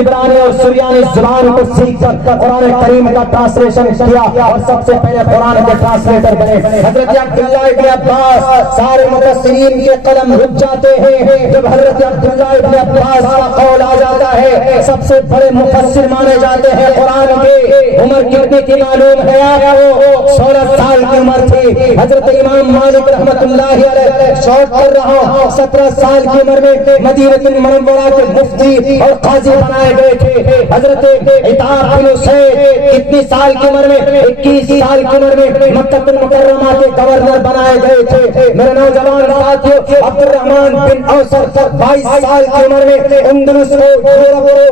عبرانی اور سریانی زبان کو سیکھ کر قرآن کریم کا ٹرانسلیشن کیا اور سب سے پہلے قرآن کے ٹرانسلیٹر بنے۔ حضرت عبداللہ ابن عباس، سارے مفسرین کے قلم رک جاتے ہیں جب حضرت عبداللہ ابن عباس کا قول آ جاتا ہے، سب سے بڑے مفسر مانے جاتے ہیں قرآن کے۔ عمر کتنی کی معلوم ہے آپ کو؟ 16 سال کی عمر تھی۔ حضرت امام مالک رحمت اللہ علیہ شوق کر رہا ہوں 17 سال کی عمر میں مدینہ المنورہ کے مفتی اور قاضی بنائے گئے تھے حضرت عطار بن اسید کتنی سال کی عمر میں 21 سال کی عمر میں مکہ المکرمہ کے گورنر بنائے گئے تھے میرے نوجوان ساتھیوں عبد الرحمن بن اوسر 22 سال کی عمر میں اندلس کو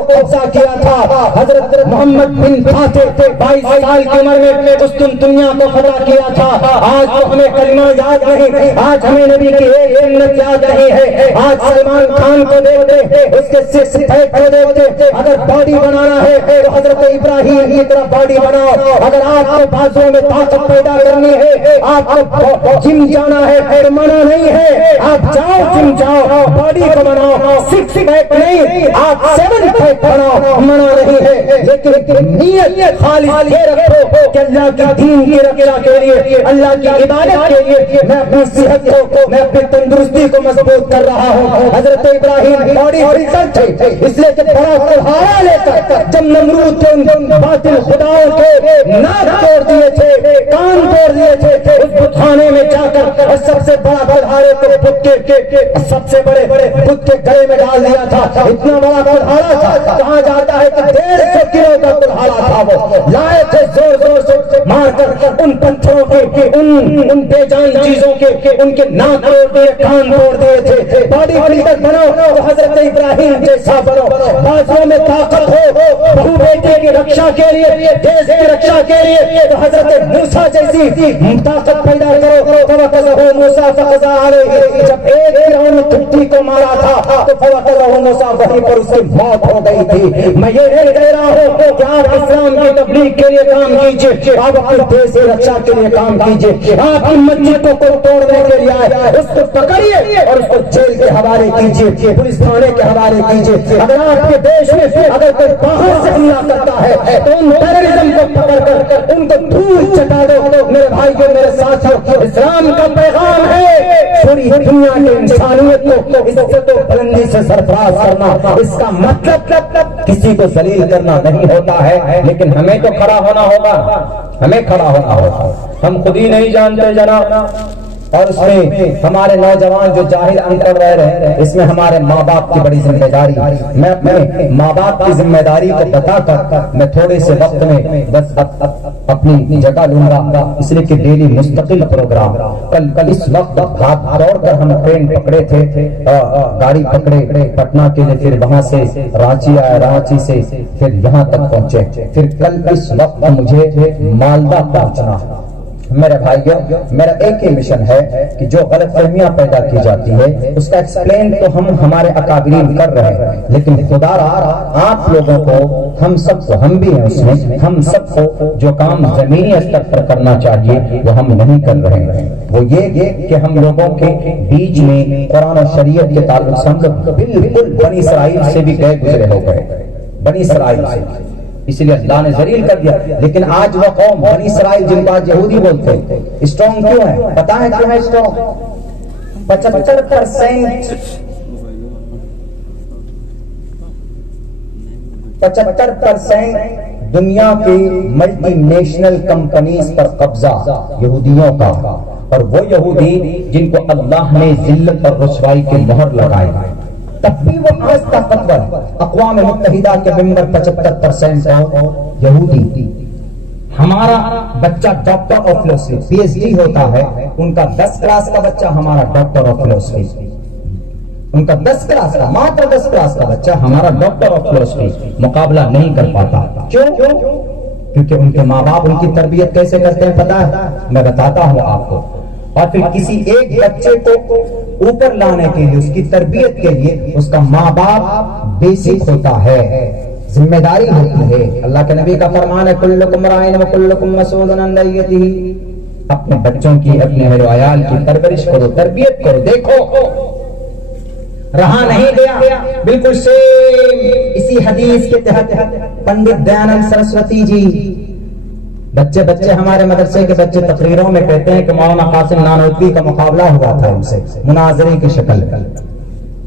قبضہ کیا تھا حضرت محمد بن فاتح 22 سال کی عمر میں قسطنطنیہ کو فتح کیا تھا آج تو ہمیں کلمہ یاد نہیں آج ہمیں نبی کی ایک سنت یاد نہیں ہے آج سلمان خان کو دیکھتے اس کے سکس پیک کو دیکھتے اگر باڈی بنانا ہے تو حضرت ابراہیم کی طرح باڈی بناؤ اگر آپ کو بازوں میں طاقت پیدا کرنی ہے آپ کو جم جانا ہے تو منع نہیں ہے آپ جاؤ جم جاؤ باڈی کو بناؤ سکس پیک نہیں آپ 7 پیک بناؤ منع نہیں ہے لیکن نیت خالص یہ رکھو کہ اللہ کی دین کی رکھا کے لیے اللہ کی عبادت کے لیے میں اپنی صحت کو میں اپنی تندرستی کو مضبوط کر رہا ہوں حضرت ابراہیم باڈی بلڈر تھے اس لیے کہ بڑا کلہاڑا لے کر جب نمرود کے ان باطل خداؤں کے ناک توڑ دیے تھے کان توڑ دیے تھے اس بت خانے میں جا کر اور سب سے بڑا کلہاڑے کو بت کے سب سے بڑے بت کے گلے میں ڈال دیا تھا اتنا بڑا کلہاڑا تھا کہا جاتا ہے کہ 150 کلو کا کلہاڑا تھا وہ لائے تھے زور زور سے مار کر ان پتھروں کے ان بے جان چیزوں کے ان کے ناک توڑ دیے کان توڑ دیے تھے باڈی بلڈر بنو تو حضرت ابراہیم جیسا بنو بازوں میں طاقت ہو بہو بیٹے کی رکشا کے لیے دیش کی رکشا کے لیے تو حضرت موسیٰ جیسی طاقت پیدا کرو فوقذہ موسیٰ فقضا علیہ جب ایک فرعون تھٹی کو مارا تھا تو فوقذہ موسیٰ وہیں پر اس کی موت ہو گئی تھی میں یہ نہیں کہہ رہا ہوں کہ آپ اسلام کی تبلیغ کے لیے کام کیجئے آپ اپنے دیش کی رکشا کے لیے کام کیجئے آپ کی مسجدوں کو توڑنے کے لیے آئے اس کو پکڑیے اور اس کو جیل کے حوالے کیجئے پولیس تھانے کے حوالے کیجئے اگر آپ کے دیش میں اگر کوئی باہر سے حملہ کرتا ہے تو ان ٹیررزم کو پکڑ کر ان کو دور چٹا دو میرے بھائیوں میرے ساتھیوں اسلام کا پیغام ہے پوری دنیا کے انسانیت کو عزت و بلندی سے سرفراز کرنا اس کا مطلب کسی کو ذلیل کرنا نہیں ہوتا ہے لیکن ہمیں تو کھڑا ہونا ہوگا ہمیں کھڑا ہونا ہوگا ہم خود ہی نہیں جانتے جناب اور اس میں ہمارے نوجوان جو جاہل ان پڑھ رہے ہیں اس میں ہمارے ماں باپ کی بڑی ذمہ داری میں اپنے ماں باپ کی ذمہ داری کو بتا کر میں تھوڑے سے وقت میں بس اپنی جگہ لوں گا اس لیے کہ ڈیلی مستقل پروگرام کل اس وقت دوڑ کر ہم ٹرین پکڑے تھے گاڑی پکڑے پٹنہ کے لیے پھر وہاں سے رانچی آئے رانچی سے پھر یہاں تک پہنچے پھر کل اس وقت مجھے مالدہ پہنچنا میرے بھائیوں میرا ایک ہی مشن ہے کہ جو غلط فہمیاں پیدا کی جاتی ہے اس کا ایکسپلین تو ہم ہمارے اکابرین کر رہے ہیں لیکن خدا را آپ لوگوں کو ہم سب کو ہم بھی ہیں اس میں ہم سب کو جو کام زمینی استر پر کرنا چاہیے وہ ہم نہیں کر رہے ہیں وہ یہ کہ ہم لوگوں کے بیچ میں قرآن و شریعت کے تعلق سے ہم لوگ بالکل بنی اسرائیل سے بھی گئے گزرے ہو گئے بنی اسرائیل سے اس لیے اللہ نے ذلیل کر دیا لیکن آج وہ قوم بنی اسرائیل جن کو آج یہودی بولتے ہیں اسٹرانگ کیوں ہے پتا ہے کیوں ہے اسٹرانگ 75% دنیا کی ملٹی نیشنل کمپنیز پر قبضہ یہودیوں کا اور وہ یہودی جن کو اللہ نے ذلت اور رسوائی کی مہر لگائی تب بھی وہ آج طاقتور اقوام متحدہ کے ممبر 75% یہودی ہمارا بچہ ڈاکٹر آف فلسفی پی ایچ ڈی ہوتا ہے ان کا 10 کلاس کا بچہ ہمارا ڈاکٹر آف فلسفی ان کا 10 کلاس کا ماتر 10 کلاس کا بچہ ہمارا ڈاکٹر آف فلسفی مقابلہ نہیں کر پاتا کیوں کیونکہ ان کے ماں باپ ان کی تربیت کیسے کرتے ہیں پتا ہے میں بتاتا ہوں آپ کو اور پھر کسی ایک بچے کو اوپر لانے کے لیے اس کی تربیت کے لیے اس کا ماں باپ بیسک ہوتا ہے ذمہ داری ہوتی ہے اللہ کے نبی کا فرمان ہے کلکم رائن وکلکم مسئول عن رعیتہ اپنے بچوں کی اپنے اہل و عیال کی پرورش کرو تربیت کرو دیکھو رہا نہیں گیا بالکل سیم اسی حدیث کے تحت پنڈت دیانند سرسوتی جی بچے ہمارے مدرسے کے بچے تقریروں میں کہتے ہیں کہ مولانا قاسم نانوتوی کا مقابلہ ہوا تھا ان سے مناظرے کی شکل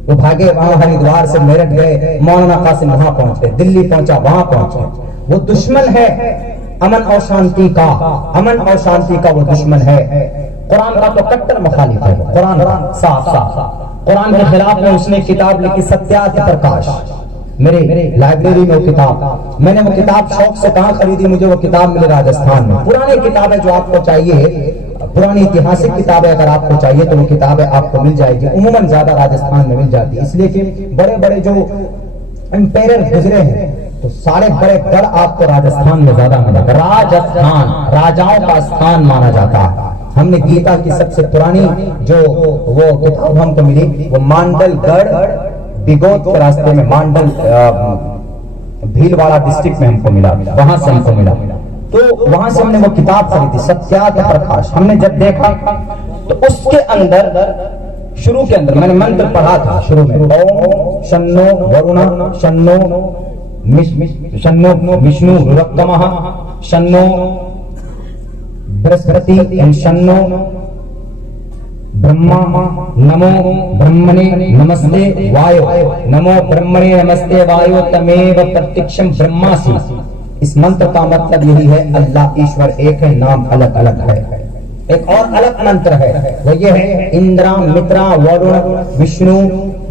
وہ بھاگے وہاں ہریدوار سے میرٹھ گئے مولانا قاسم وہاں پہنچ گئے دلی پہنچا وہاں پہنچے وہ دشمن ہے امن اور شانتی کا وہ دشمن ہے قرآن کا تو کٹر مخالف ہے، قرآن صاف قرآن کے خلاف میں اس نے کتاب لکھی ستیات پرکاش، میرے لائبریری میں وہ کتاب، میں نے وہ کتاب شوق سے کہاں خریدی، مجھے وہ کتاب ملی راجستھان میں، پرانی کتاب ہے جو آپ کو چاہیے، پرانی اتہاسک کتابیں اگر آپ کو چاہیے تو وہ کتابیں آپ کو مل جائے گی، عموماً زیادہ راجستھان میں مل جاتی ہے، اس لیے کہ بڑے بڑے جو امپیرر گزرے ہیں تو سارے بڑے گڑھ آپ کو راجستھان میں زیادہ ملے گا، راجستھان راجاؤں کا استھان مانا جاتا ہے۔ ہم نے گیتا کی سب سے پرانی جو وہ کتاب ہم کو ملی وہ مانڈل گڑھ بگوت کے راستے میں، مانڈل بھیلواڑہ ڈسٹرکٹ میں ہم کو ملا، وہاں سے ہم کو ملا، تو وہاں سے ہم نے وہ کتاب خریدی ستیات پرکاش۔ ہم نے جب دیکھا تو اس کے اندر شروع کے اندر میں نے منتر پڑھا تھا شروع میں، اوم شنو ورونا شنو وشنو رکمہ شنو برہسپتی شنو برہما نمو برہمنے نمستے وایو نمو برہمنے نمستے وایو تمیو پرتکشم برہماسی۔ اس منتر کا مطلب یہی ہے اللہ ایشور ایک ہے، نام الگ الگ ہے۔ ایک اور الگ منتر ہے وہ یہ ہے اندرا مترا ورن وشنو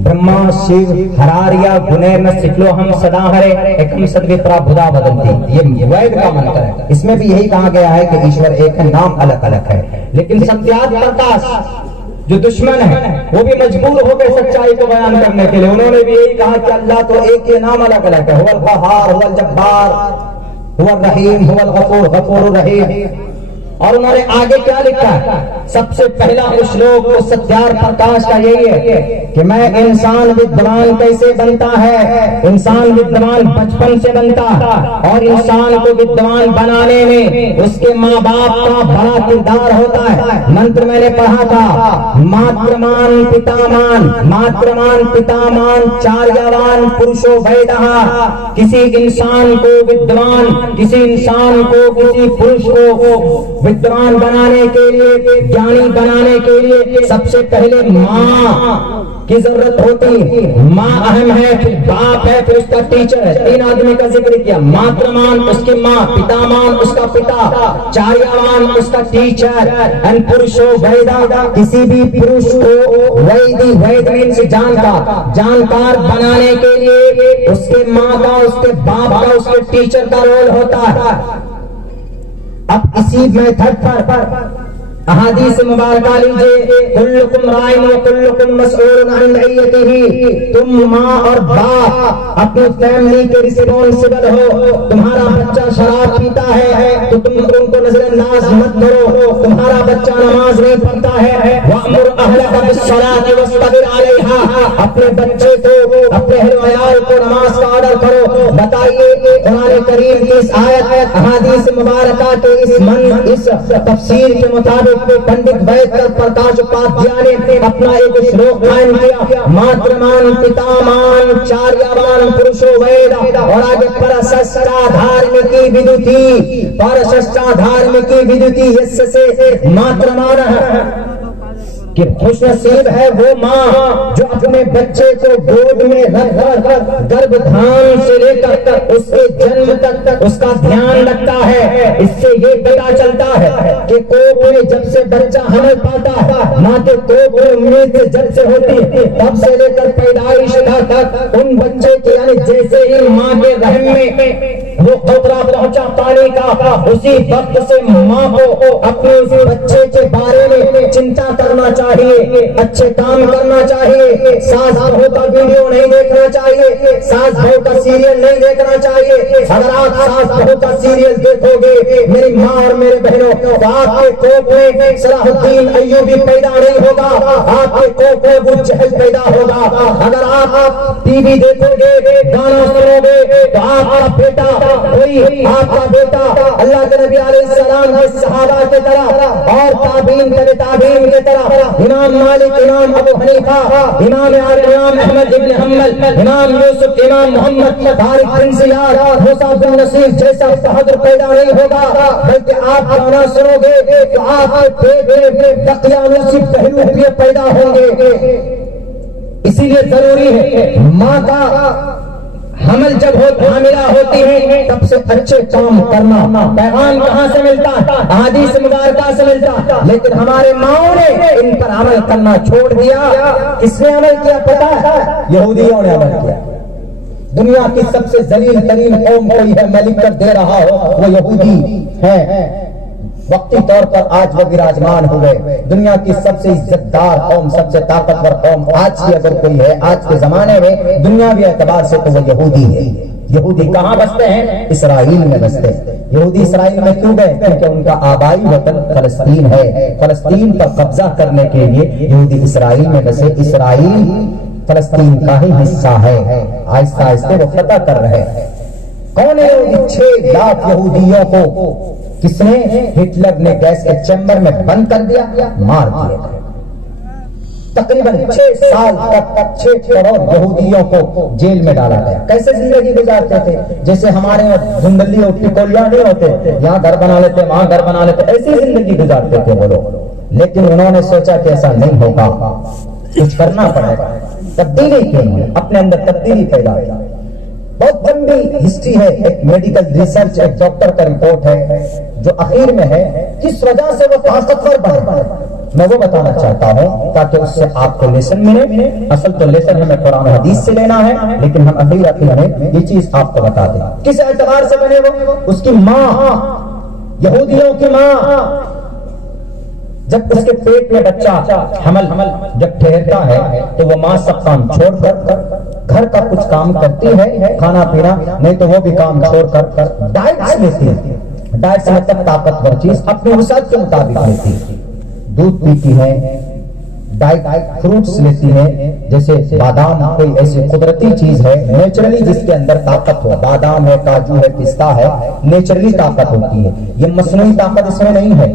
برہما شیو ہراریا گنیر سکلو ہم سدا ہرے ایکم سدوترا بھدا بدنتی، یہ وید کا منتر ہے، اس میں بھی یہی کہا گیا ہے کہ ایشور ایک ہے، نام الگ الگ ہے۔ لیکن ستیات پرکاش جو دشمن ہے وہ بھی مجبور ہو گئے سچائی کو بیان کرنے کے لیے، انہوں نے بھی یہی کہا کہ اللہ تو ایک ہی، نام الگ الگ ہے، هو القہار هو الجبار هو الرحیم هو الغفور غفور الرحیم۔ اور انہوں نے آگے کیا لکھا ہے؟ سب سے پہلا شلوک وہ ستیات پرکاش کا یہی ہے کہ میں انسان ودوان کیسے بنتا ہے، انسان ودوان بچپن سے بنتا ہے، اور انسان کو ودوان بنانے میں اس کے ماں باپ کا بڑا کردار ہوتا ہے۔ منتر میں نے پڑھا تھا ماترمان پتامان ماترمان پتامان چاریاوان پروشو ویدہ، کسی انسان کو ودوان، کسی انسان کو کسی پروش کو ودوان بنانے کے لیے، جانی بنانے کے لیے سب سے پہلے ماں کی ضرورت ہوتی، ماں اہم ہے، پھر باپ ہے، پھر اس کا ٹیچر ہے، تین آدمی کا ذکر کیا، ماترمان اس کی ماں، پتامان اس کا پتا، چاریاوان اس کا ٹیچر، اور پروشو ویدہ، کسی بھی پروش کو ویدی وید مینس جانکار بنانے کے لیے اس کے ماں کا، اس کے باپ کا، اس کے ٹیچر کا رول ہوتا ہے۔ اب اسی میتھڈ پر احادیث مبارکہ لیجئے، کلکم رائن و کلکم مسئول عن رعیتہ، تم ماں اور باپ اپنی فیملی کے ریسپونسبل ہو، تمہارا بچہ شراب پیتا ہے تو تم ان کو نظر انداز مت کرو، تمہارا بچہ نماز نہیں پڑھتا ہے وَأْمُرْ أَهْلَكَ بِالصَّلَاةِ وَاصْطَبِرْ عَلَيْهَا، اپنے بچے کو، اپنے اہل و عیال کو نماز کا آرڈر کرو۔ بتائیے قرآن کریم کی اس آیت، احادیث مبارکہ کے اس تفسیر کے مطابق پنڈت وید پرکاش اپادھیائے نے اپنا ایک شلوک قائم کیا، ماترمان پتامان چاریاوان پروشو وید، اور آگے پرششٹا دھارمکی ودتی، پرششٹا دھارمکی ودتی، اس سے ماترمان کہ خوش نصیب ہے وہ ماں جو اپنے بچے کو گود میں رکھ کر گربھ دھان سے لے کر اس کے جنم تک اس کا دھیان رکھتا ہے۔ اس سے یہ پتا چلتا ہے کہ کوکھ میں جب سے بچہ حمل پاتا ہے، ماں کے کوکھ میں امید جب سے ہوتی ہے تب سے لے کر پیدائش تک ان بچے کے، یعنی جیسے ہی ماں کے رحم میں وہ قطرہ پہنچا پانی کا، اسی وقت سے ماں کو اپنے اس بچے کے بارے میں چنتا کرنا چاہیے، اچھے کام کرنا چاہیے، ساس بہو کا ویڈیو نہیں دیکھنا چاہیے، ساس بہو کا سیریل نہیں دیکھنا چاہیے۔ اگر آپ ساس بہو کا سیریل دیکھو گے میری ماں اور میرے بہنوں، تو آپ کے کوکھ میں صلاح الدین ایوبی پیدا نہیں ہوگا، آپ کے کوکھ میں ابو جہل پیدا ہوگا۔ اگر آپ ٹی وی دیکھو گے، گانا سنو گے، تو آپ کا بیٹا کوئی، آپ کا بیٹا اللہ کے نبی علیہ السلام کے صحابہ کی طرح اور تابعین تابعین کی طرح، امام مالک، امام ابو حنیفہ، امام احمد ابن حنبل، امام یوسف، امام محمد، طارق بن زیاد، موسیٰ بن نصیر جیسا بہادر پیدا نہیں ہوگا، بلکہ آپ گانا سنو گے تو آپ کے پیٹ میں دقیانوسی پہلو بھی پیدا ہوں گے۔ اسی لیے ضروری ہے ماں کا حمل جب حاملہ ہوتی ہیں تب سے اچھے کام کرنا پیغام کہاں سے ملتا ہے؟ احادیث مبارکہ سے ملتا. لیکن ہمارے ماؤں نے ان پر عمل کرنا چھوڑ دیا. کس نے عمل کیا پتا ہے؟ یہودیوں نے عمل کیا. دنیا کی سب سے ذلیل ترین قوم کوئی ہے، میں لکھ کر دے رہا ہوں، وہ یہودی ہے. وقتی طور پر آج وہ وراجمان ہوئے. دنیا کی سب سے عزت دار قوم، سب سے طاقتور قوم آج کی اگر کوئی ہے آج کے زمانے میں دنیاوی اعتبار سے تو وہ یہودی ہے. یہودی کہاں بستے ہیں؟ اسرائیل میں بستے ہیں. یہودی اسرائیل میں کیوں گئے؟ کیونکہ ان کا آبائی وطن فلسطین ہے. فلسطین پر قبضہ کرنے کے لیے یہودی اسرائیل میں بسے. اسرائیل فلسطین کا ہی حصہ ہے. آہستہ آہستہ وہ فتح کر رہے ہیں. کون ہے یہودی؟ 6 لاکھ یہودیوں کو کس نے؟ ہٹلر نے گیس کے چیمبر میں بند کر دیا، مار دیا. تقریباً 6 سال تک 6 کروڑ یہودیوں کو جیل میں ڈالا گیا. کیسے زندگی گزارتے تھے؟ جیسے ہمارے زندگی اور ٹکولیاں نہیں ہوتے، یہاں گھر بنا لیتے وہاں گھر بنا لیتے، ایسی زندگی گزارتے تھے وہ لوگ. لیکن انہوں نے سوچا کہ ایسا نہیں ہوگا، کچھ کرنا پڑے گا. تبدیلی کی، اپنے اندر تبدیلی پیدا کی. بہت لمبی ہسٹری ہے، ایک میڈیکل ریسرچ، ایک ڈاکٹر کا رپورٹ ہے جو اخیر میں ہے کس وجہ سے وہ طاقتور بنے. میں وہ بتانا چاہتا ہوں تاکہ اس سے آپ کو لیسن ملے. اصل تو لیسن ہمیں قرآن حدیث سے لینا ہے، لیکن ہم اخیر میں یہ چیز آپ کو بتا دیں. کس اعتبار سے بنے وہ؟ اس کی ماں، یہودیوں کی ماں، جب اس کے پیٹ میں بچہ حمل جب ٹھہرتا ہے تو وہ ماں سب کام چھوڑ کر گھر کا کچھ کام کرتی ہے، کھانا پینا، نہیں تو وہ بھی کام چھوڑ کر ڈائٹس لیتی ہے. ڈائٹس مطلب طاقتور چیز اپنے وسعت کے مطابق لیتی ہے. دودھ پیتی ہے، ڈائٹ فروٹس لیتی ہے، جیسے بادام کوئی ایسی قدرتی چیز ہے نیچرلی جس کے اندر طاقت ہو. بادام ہے، کاجو ہے، پستہ ہے، نیچرلی طاقت ہوتی ہے. یہ مصنوعی طاقت اس میں نہیں ہے.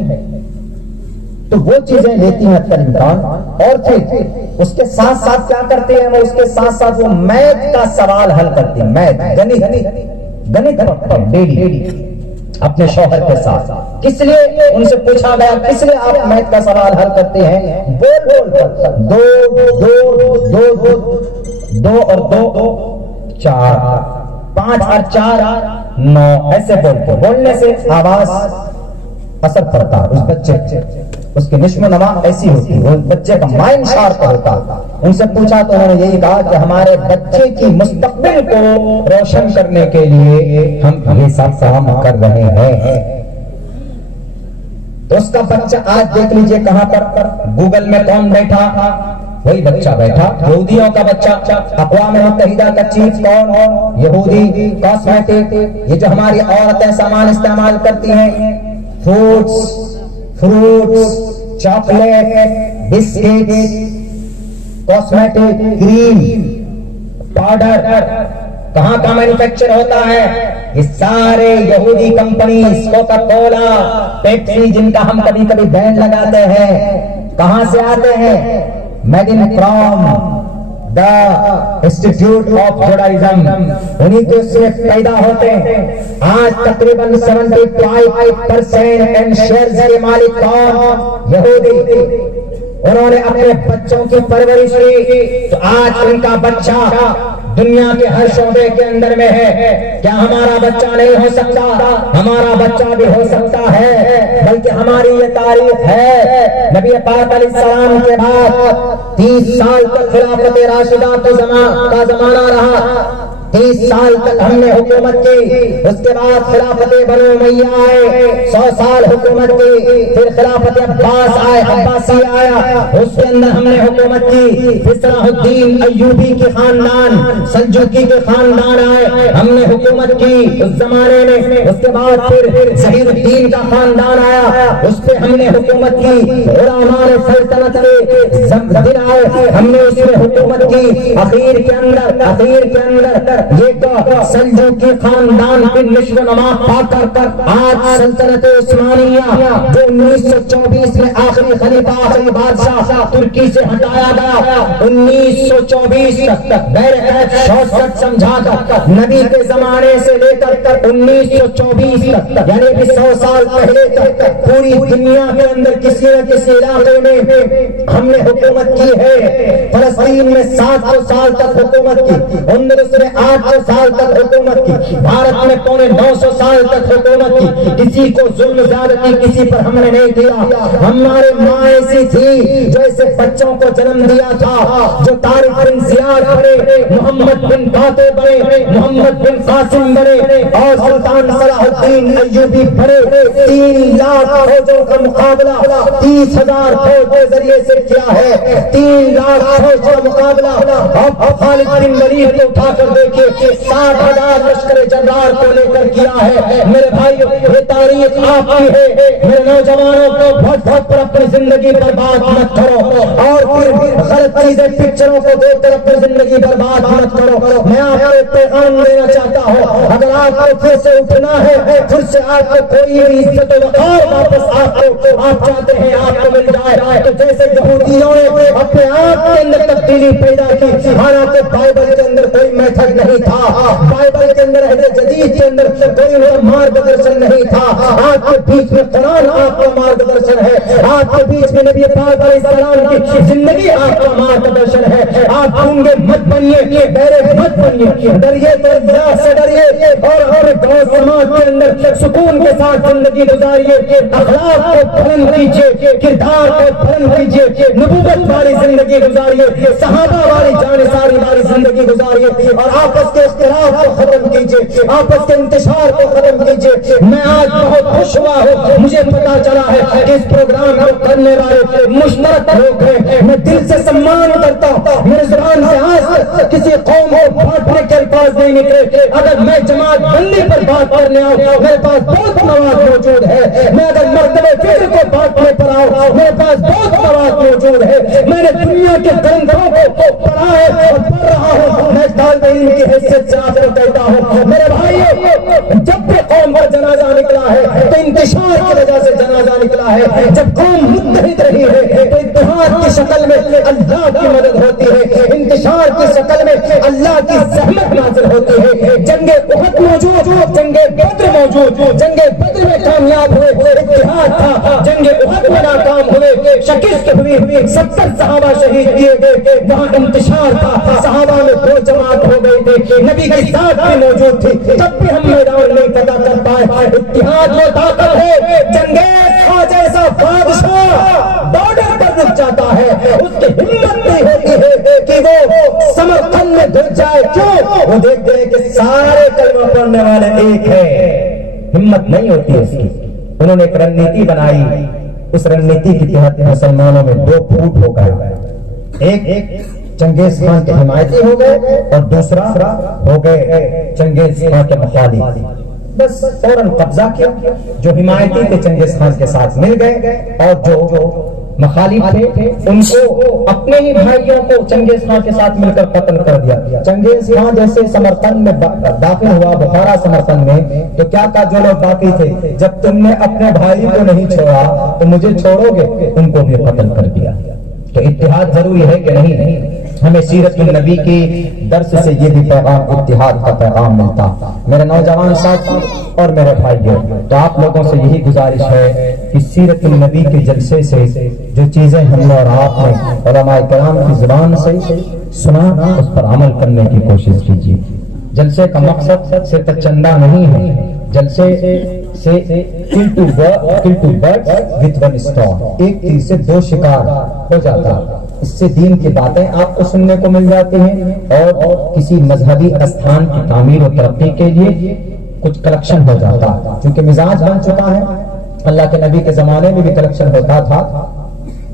تو وہ چیزیں لیتی ہیں اکثر امکان. اور پھر اس کے ساتھ ساتھ کیا کرتے ہیں وہ؟ اس کے ساتھ ساتھ وہ میتھ کا سوال حل کرتے ہیں. میتھ گنت ڈیلی اپنے شوہر کے ساتھ. کس لیے؟ ان سے پوچھا گیا کس لیے آپ میتھ کا سوال حل کرتے ہیں؟ بول کر 2 اور 2 4، 5 اور 4 9 ایسے بولنے سے آواز اثر پڑتا ہے اس بچے، اس کی نشو و نما ایسی ہوتی ہے، بچے کا مائنڈ شارپ ہوتا. ان سے پوچھا تو انہوں نے یہی کہا کہ ہمارے بچے کی مستقبل کو روشن کرنے کے لیے ہم یہ سب کام کر رہے ہیں. تو اس کا بچہ آج دیکھ لیجئے کہاں پر گوگل میں کون بیٹھا؟ وہی بچہ بیٹھا، یہودیوں کا بچہ. اقوام متحدہ کا چیف کون؟ یہودی. کاسمیٹک، یہ جو ہماری عورتیں سامان استعمال کرتی ہیں، فروٹس، چاکلیٹ، بسکٹ، کاسمیٹک، کریم، پاؤڈر، کہاں کا مینوفیکچر ہوتا ہے؟ یہ سارے یہودی کمپنیز، کوکا کولا، پیپسی، جن کا ہم کبھی کبھی بین لگاتے ہیں، کہاں سے آتے ہیں؟ Made in from the institute of Judaism, انہی کے سے پیدا ہوتے ہیں. آج تقریباً 75% شیئرز کے مالک کون؟ یہودی. انہوں نے اپنے بچوں کی پرورش کی تو آج ان کا بچہ دنیا کے ہر شعبے کے اندر میں ہے. کیا ہمارا بچہ نہیں ہو سکتا؟ ہمارا بچہ بھی ہو سکتا ہے، بلکہ ہماری یہ تاریخ ہے. نبی پاک علیہ السلام کے بعد 30 سال تک خلافت راشدہ کا زمانہ رہا. 30 سال تک ہم نے حکومت کی. اس کے بعد خلافت بنو امیہ آئے، 100 سال حکومت کی. پھر خلافت عباس آئے، عباسی آیا، اس کے اندر ہم نے حکومت کی. پھر صلاح الدین ایوبی کے خاندان، سلجوقی کے خاندان آئے، ہم نے حکومت کی اس زمانے میں. اس کے بعد پھر ظہیر الدین کا خاندان آیا، اس پہ ہم نے حکومت کی. علماء سلطنت کے دن آئے، ہم نے اس میں حکومت کی. اخیر کے اندر یہ سلجوقی خاندان کی نشو و نما پا کر آج سلطنت عثمانیہ جو 1924 میں آخری خلیفہ آخری بادشاہ ترکی سے ہٹایا گیا، 1924 تک بیر عہد شوست سمجھا کر نبی کے زمانے سے لے کر 1924 تک، یعنی کہ 100 سال پہلے تک پوری پوری دنیا کے اندر کسی نہ کسی علاقے میں ہم نے حکومت کی ہے. فلسطین میں 700 سال تک حکومت کی, اندلس میں 800 سال تک حکومت کی, بھارت میں 950 سال تک حکومت کی. کسی کو ظلم زیادتی کسی پر ہم نے نہیں دیا. ہمارے ماں ایسی تھی جو ایسے بچوں کو جنم دیا تھا, جو طارق بن زیاد بنے, محمد بن فاتح بنے, محمد بن قاسم بنے, اور سلطان صلاح الدین ایوبی بنے. 3 لاکھ فوجوں کا مقابلہ 30,000 فوج کے ذریعے سے کیا ہے. 3 لاکھ فوج کا مقابلہ اب خالد بن ولید کو اٹھا کر دیکھیے 60,000 لشکر جرار کو لے کر کیا ہے. میرے بھائیو, یہ تاریخ آپ کی ہے. میرے نوجوانوں کو بھٹ بھٹ پر اپنی زندگی برباد مت کرو, اور پھر غلط چیزیں پکچروں کو دیکھ کر اپنی زندگی برباد مت کرو. میں آپ کو ایک پیغام دینا چاہتا ہوں, اگر آپ کو پھر سے اٹھنا ہے, پھر سے آپ کو کوئی عزت و وقار واپس آپ چاہتے ہیں آپ کو مل جائے, تو جیسے یہودیوں نے اپنے آپ کے اندر تبدیلی پیدا کی, حالانکہ بائبل کے اندر کوئی میتھڈ نہیں تھا, بائبل کے اندر اہل جدید کے اندر کوئی مارگدرشن نہیں تھا. آپ کے بیچ میں قرآن آپ کا مارگدرشن ہے, آپ کے بیچ میں نبی پاک علیہ السلام کی زندگی آپ کا مارگدرشن ہے. آپ گونگے مت بنیے, بہرے مت بنیے, ڈریے تو اللہ سے ڈریے, اور گاؤں سماج کے اندر سکون کے ساتھ زندگی گزاریے. اخلاق کو بلند کیجیے, کردار کو بلند کیجیے, نبوت والی زندگی گزاریے, صحابہ والی جانثاری والی زندگی گزاریے, اور آپس کے اختلاف کو ختم کیجیے, آپس کے انتشار کو ختم کیجیے. میں آج بہت خوش ہوا ہوں, مجھے پتا چلا ہے کہ اس پروگرام کو کرنے والے مشترک لوگ ہیں. میں دل سے سمان کرتا ہوں, میرے زبان سے آج کسی قوم کو بانٹنے کے الفاظ نہیں نکلے. اگر میں جماعت بندی پر بات کرنے آؤں, میرے پاس بہت مواد موجود ہے. میں اگر مرتبہ فکر کو بانٹنے پر آؤں, میرے پاس بہت مواد موجود ہے. میں نے دنیا کے درندوں کو پڑھا ہے اور پڑھ رہا ہوں. میں طالب علم کی حیثیت سے آپ کو کہتا ہوں, میرے بھائیو, جب بھی قوم پر جنازہ نکلا ہے تو انتشار کی وجہ سے جنازہ نکلا ہے. جب قوم متحد رہی ہے تو اتحاد کی شکل میں اللہ کی مدد ہوتی ہے, انتشار کی شکل میں اللہ کی زحمت نازل ہوتی ہے. جنگ احد موجود, جنگ بدر موجود, جنگ بدر میں کامیاب ہوئے, اتحاد تھا. جنگ احد میں ناکام ہوئے, شکست ہوئی, 70 صحابہ شہید کیے گئے. وہاں انتشار تھا, صحابہ میں 2 جماعت ہو گئی تھی, نبی کی ساتھ بھی موجود تھی, تب بھی ہم میدان نہیں پتا کر پائے. اتحاد وہ طاقت ہے, چنگیز خان جیسا بادشاہ بارڈر پر رک جاتا ہے, اس کی ہمت نہیں ہوتی ہے کہ وہ سمرقند میں گھس جائے. کیوں؟ وہ دیکھتے ہیں کہ سارے کلمہ پڑھنے والے ایک ہے, ہمت نہیں ہوتی اس کی. انہوں نے ایک رننیتی بنائی, اس رننیتی کے تحت مسلمانوں میں 2 پھوٹ ہو گئے. ایک چنگیز خان کے حمایتی ہو گئے اور دوسرا ہو گئے چنگیز خان کے مخالف. بس فوراً قبضہ کیا. جو حمایتی تھے چنگیز خان کے ساتھ مل گئے, اور جو مخالف تھے ان کو اپنے ہی بھائیوں کو چنگیز خان کے ساتھ مل کر قتل کر دیا. چنگیز خان جیسے سمرقند میں داخل ہوا, بخارا سمرقند میں, تو کیا کہا جو لوگ باقی تھے, جب تم نے اپنے بھائی کو نہیں چھوڑا تو مجھے چھوڑو گے, ان کو بھی قتل کر دیا. تو اتحاد ضروری ہے کہ نہیں؟ ہمیں سیرت النبی کی درس سے یہ بھی پیغام, اتحاد کا پیغام ملتا. میرے نوجوان ساتھی اور میرے بھائیوں, تو آپ لوگوں سے یہی گزارش ہے کہ سیرت النبی کے جلسے سے جو چیزیں ہم نے اور آپ نے علماء کرام کی زبان سے سنا, اس پر عمل کرنے کی کوشش کیجیے. جلسے کا مقصد صرف چندہ نہیں ہے, جلسے سے kill two birds with one stone, ایک تیر سے 2 شکار ہو جاتا. اس سے دین کی باتیں آپ کو سننے کو مل جاتی ہیں, اور کسی مذہبی استھان کی تعمیر و ترقی کے لیے کچھ کلیکشن ہو جاتا. چونکہ مزاج بن چکا ہے, اللہ کے نبی کے زمانے میں بھی کلیکشن ہوتا تھا,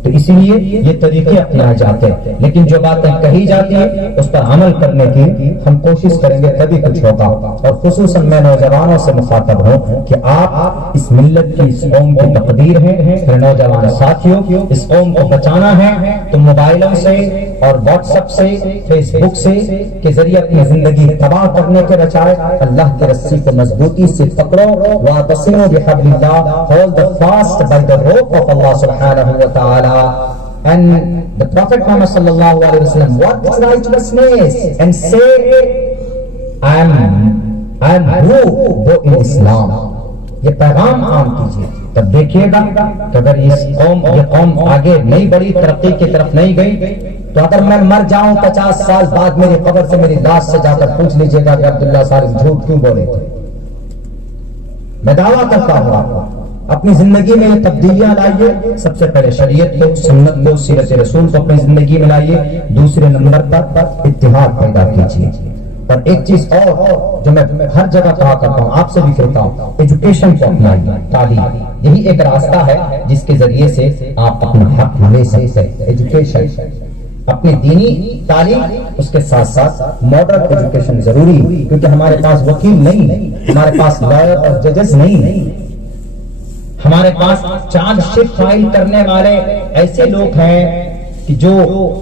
تو اسی لیے یہ طریقے اپنائے جاتے ہیں. لیکن جو باتیں کہی جاتی ہیں اس پر عمل کرنے کی ہم کوشش کریں گے, تبھی کچھ ہوگا. اور خصوصاً میں نوجوانوں سے مخاطب ہوں کہ آپ اس ملت کی, اس قوم کی تقدیر ہیں. میرے نوجوان ساتھیوں, اس قوم کو بچانا ہے تو موبائلوں سے اور واٹس ایپ سے, فیس بک سے کے ذریعے اپنی زندگی تباہ کرنے کے بجائے اللہ کی رسی کو مضبوطی سے پکڑو. واعتصموا بحبل اللہ, hold the fast by the rope of Allah subhanahu wa ta'ala. And the Prophet Muhammad sallallahu alaihi wasallam walked his righteousness and say, I am who in Islam. یہ پیغام عام کیجیے. تب دیکھیے گا کہ اگر یہ قوم آگے نہیں بڑھی، ترقی کی طرف نہیں گئی، تو اگر میں مر جاؤں 50 سال بعد میری قبر سے میری لاش سے جا کر پوچھ لیجیے گا کہ عبداللہ صالح جھوٹ کیوں بولے تھے۔ میں دعویٰ کرتا ہوں آپ کو، اپنی زندگی میں یہ تبدیلیاں لائیے۔ سب سے پہلے شریعت کو، سنت کو، سیرت رسول کو اپنی زندگی میں لائیے۔ دوسرے نمبر پر اتحاد پیدا کیجیے۔ اور ایک چیز اور جو میں ہر جگہ کہا کرتا ہوں، آپ سے بھی کہتا ہوں، ایجوکیشن کو اپنائیے، تعلیم۔ یہی ایک راستہ ہے جس کے ذریعے سے آپ اپنا حق لے سکتے ہیں۔ ایجوکیشن، اپنی دینی تعلیم، اس کے ساتھ ساتھ ماڈرن ایجوکیشن ضروری ہے، کیونکہ ہمارے پاس وکیل نہیں ہے، ہمارے پاس لائر اور ججز نہیں ہے، ہمارے پاس چارج شیٹ فائل کرنے والے ایسے لوگ ہیں کہ جو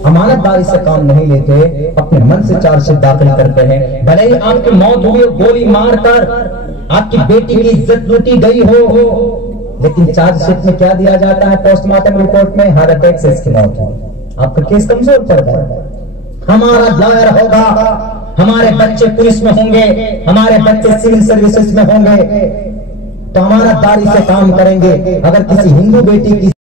امانت داری سے کام نہیں لیتے، اپنے من سے چارج شیٹ داخل کرتے ہیں۔ بھلے ہی آپ کی موت ہوئی ہو، گولی مار کر آپ کی بیٹی کی عزت لوٹی گئی ہو، لیکن چارج شیٹ میں کیا دیا جاتا ہے؟ پوسٹ مارٹم رپورٹ میں ہارٹ اٹیک سے اس کی موت ہوئی۔ آپ کا کیس کمزور پڑ گیا۔ ہمارا لائر ہوگا، ہمارے بچے پولیس میں ہوں گے، ہمارے بچے سول سروسز میں ہوں گے، تو امانت داری سے کام کریں گے۔ اگر کسی ہندو بیٹی کی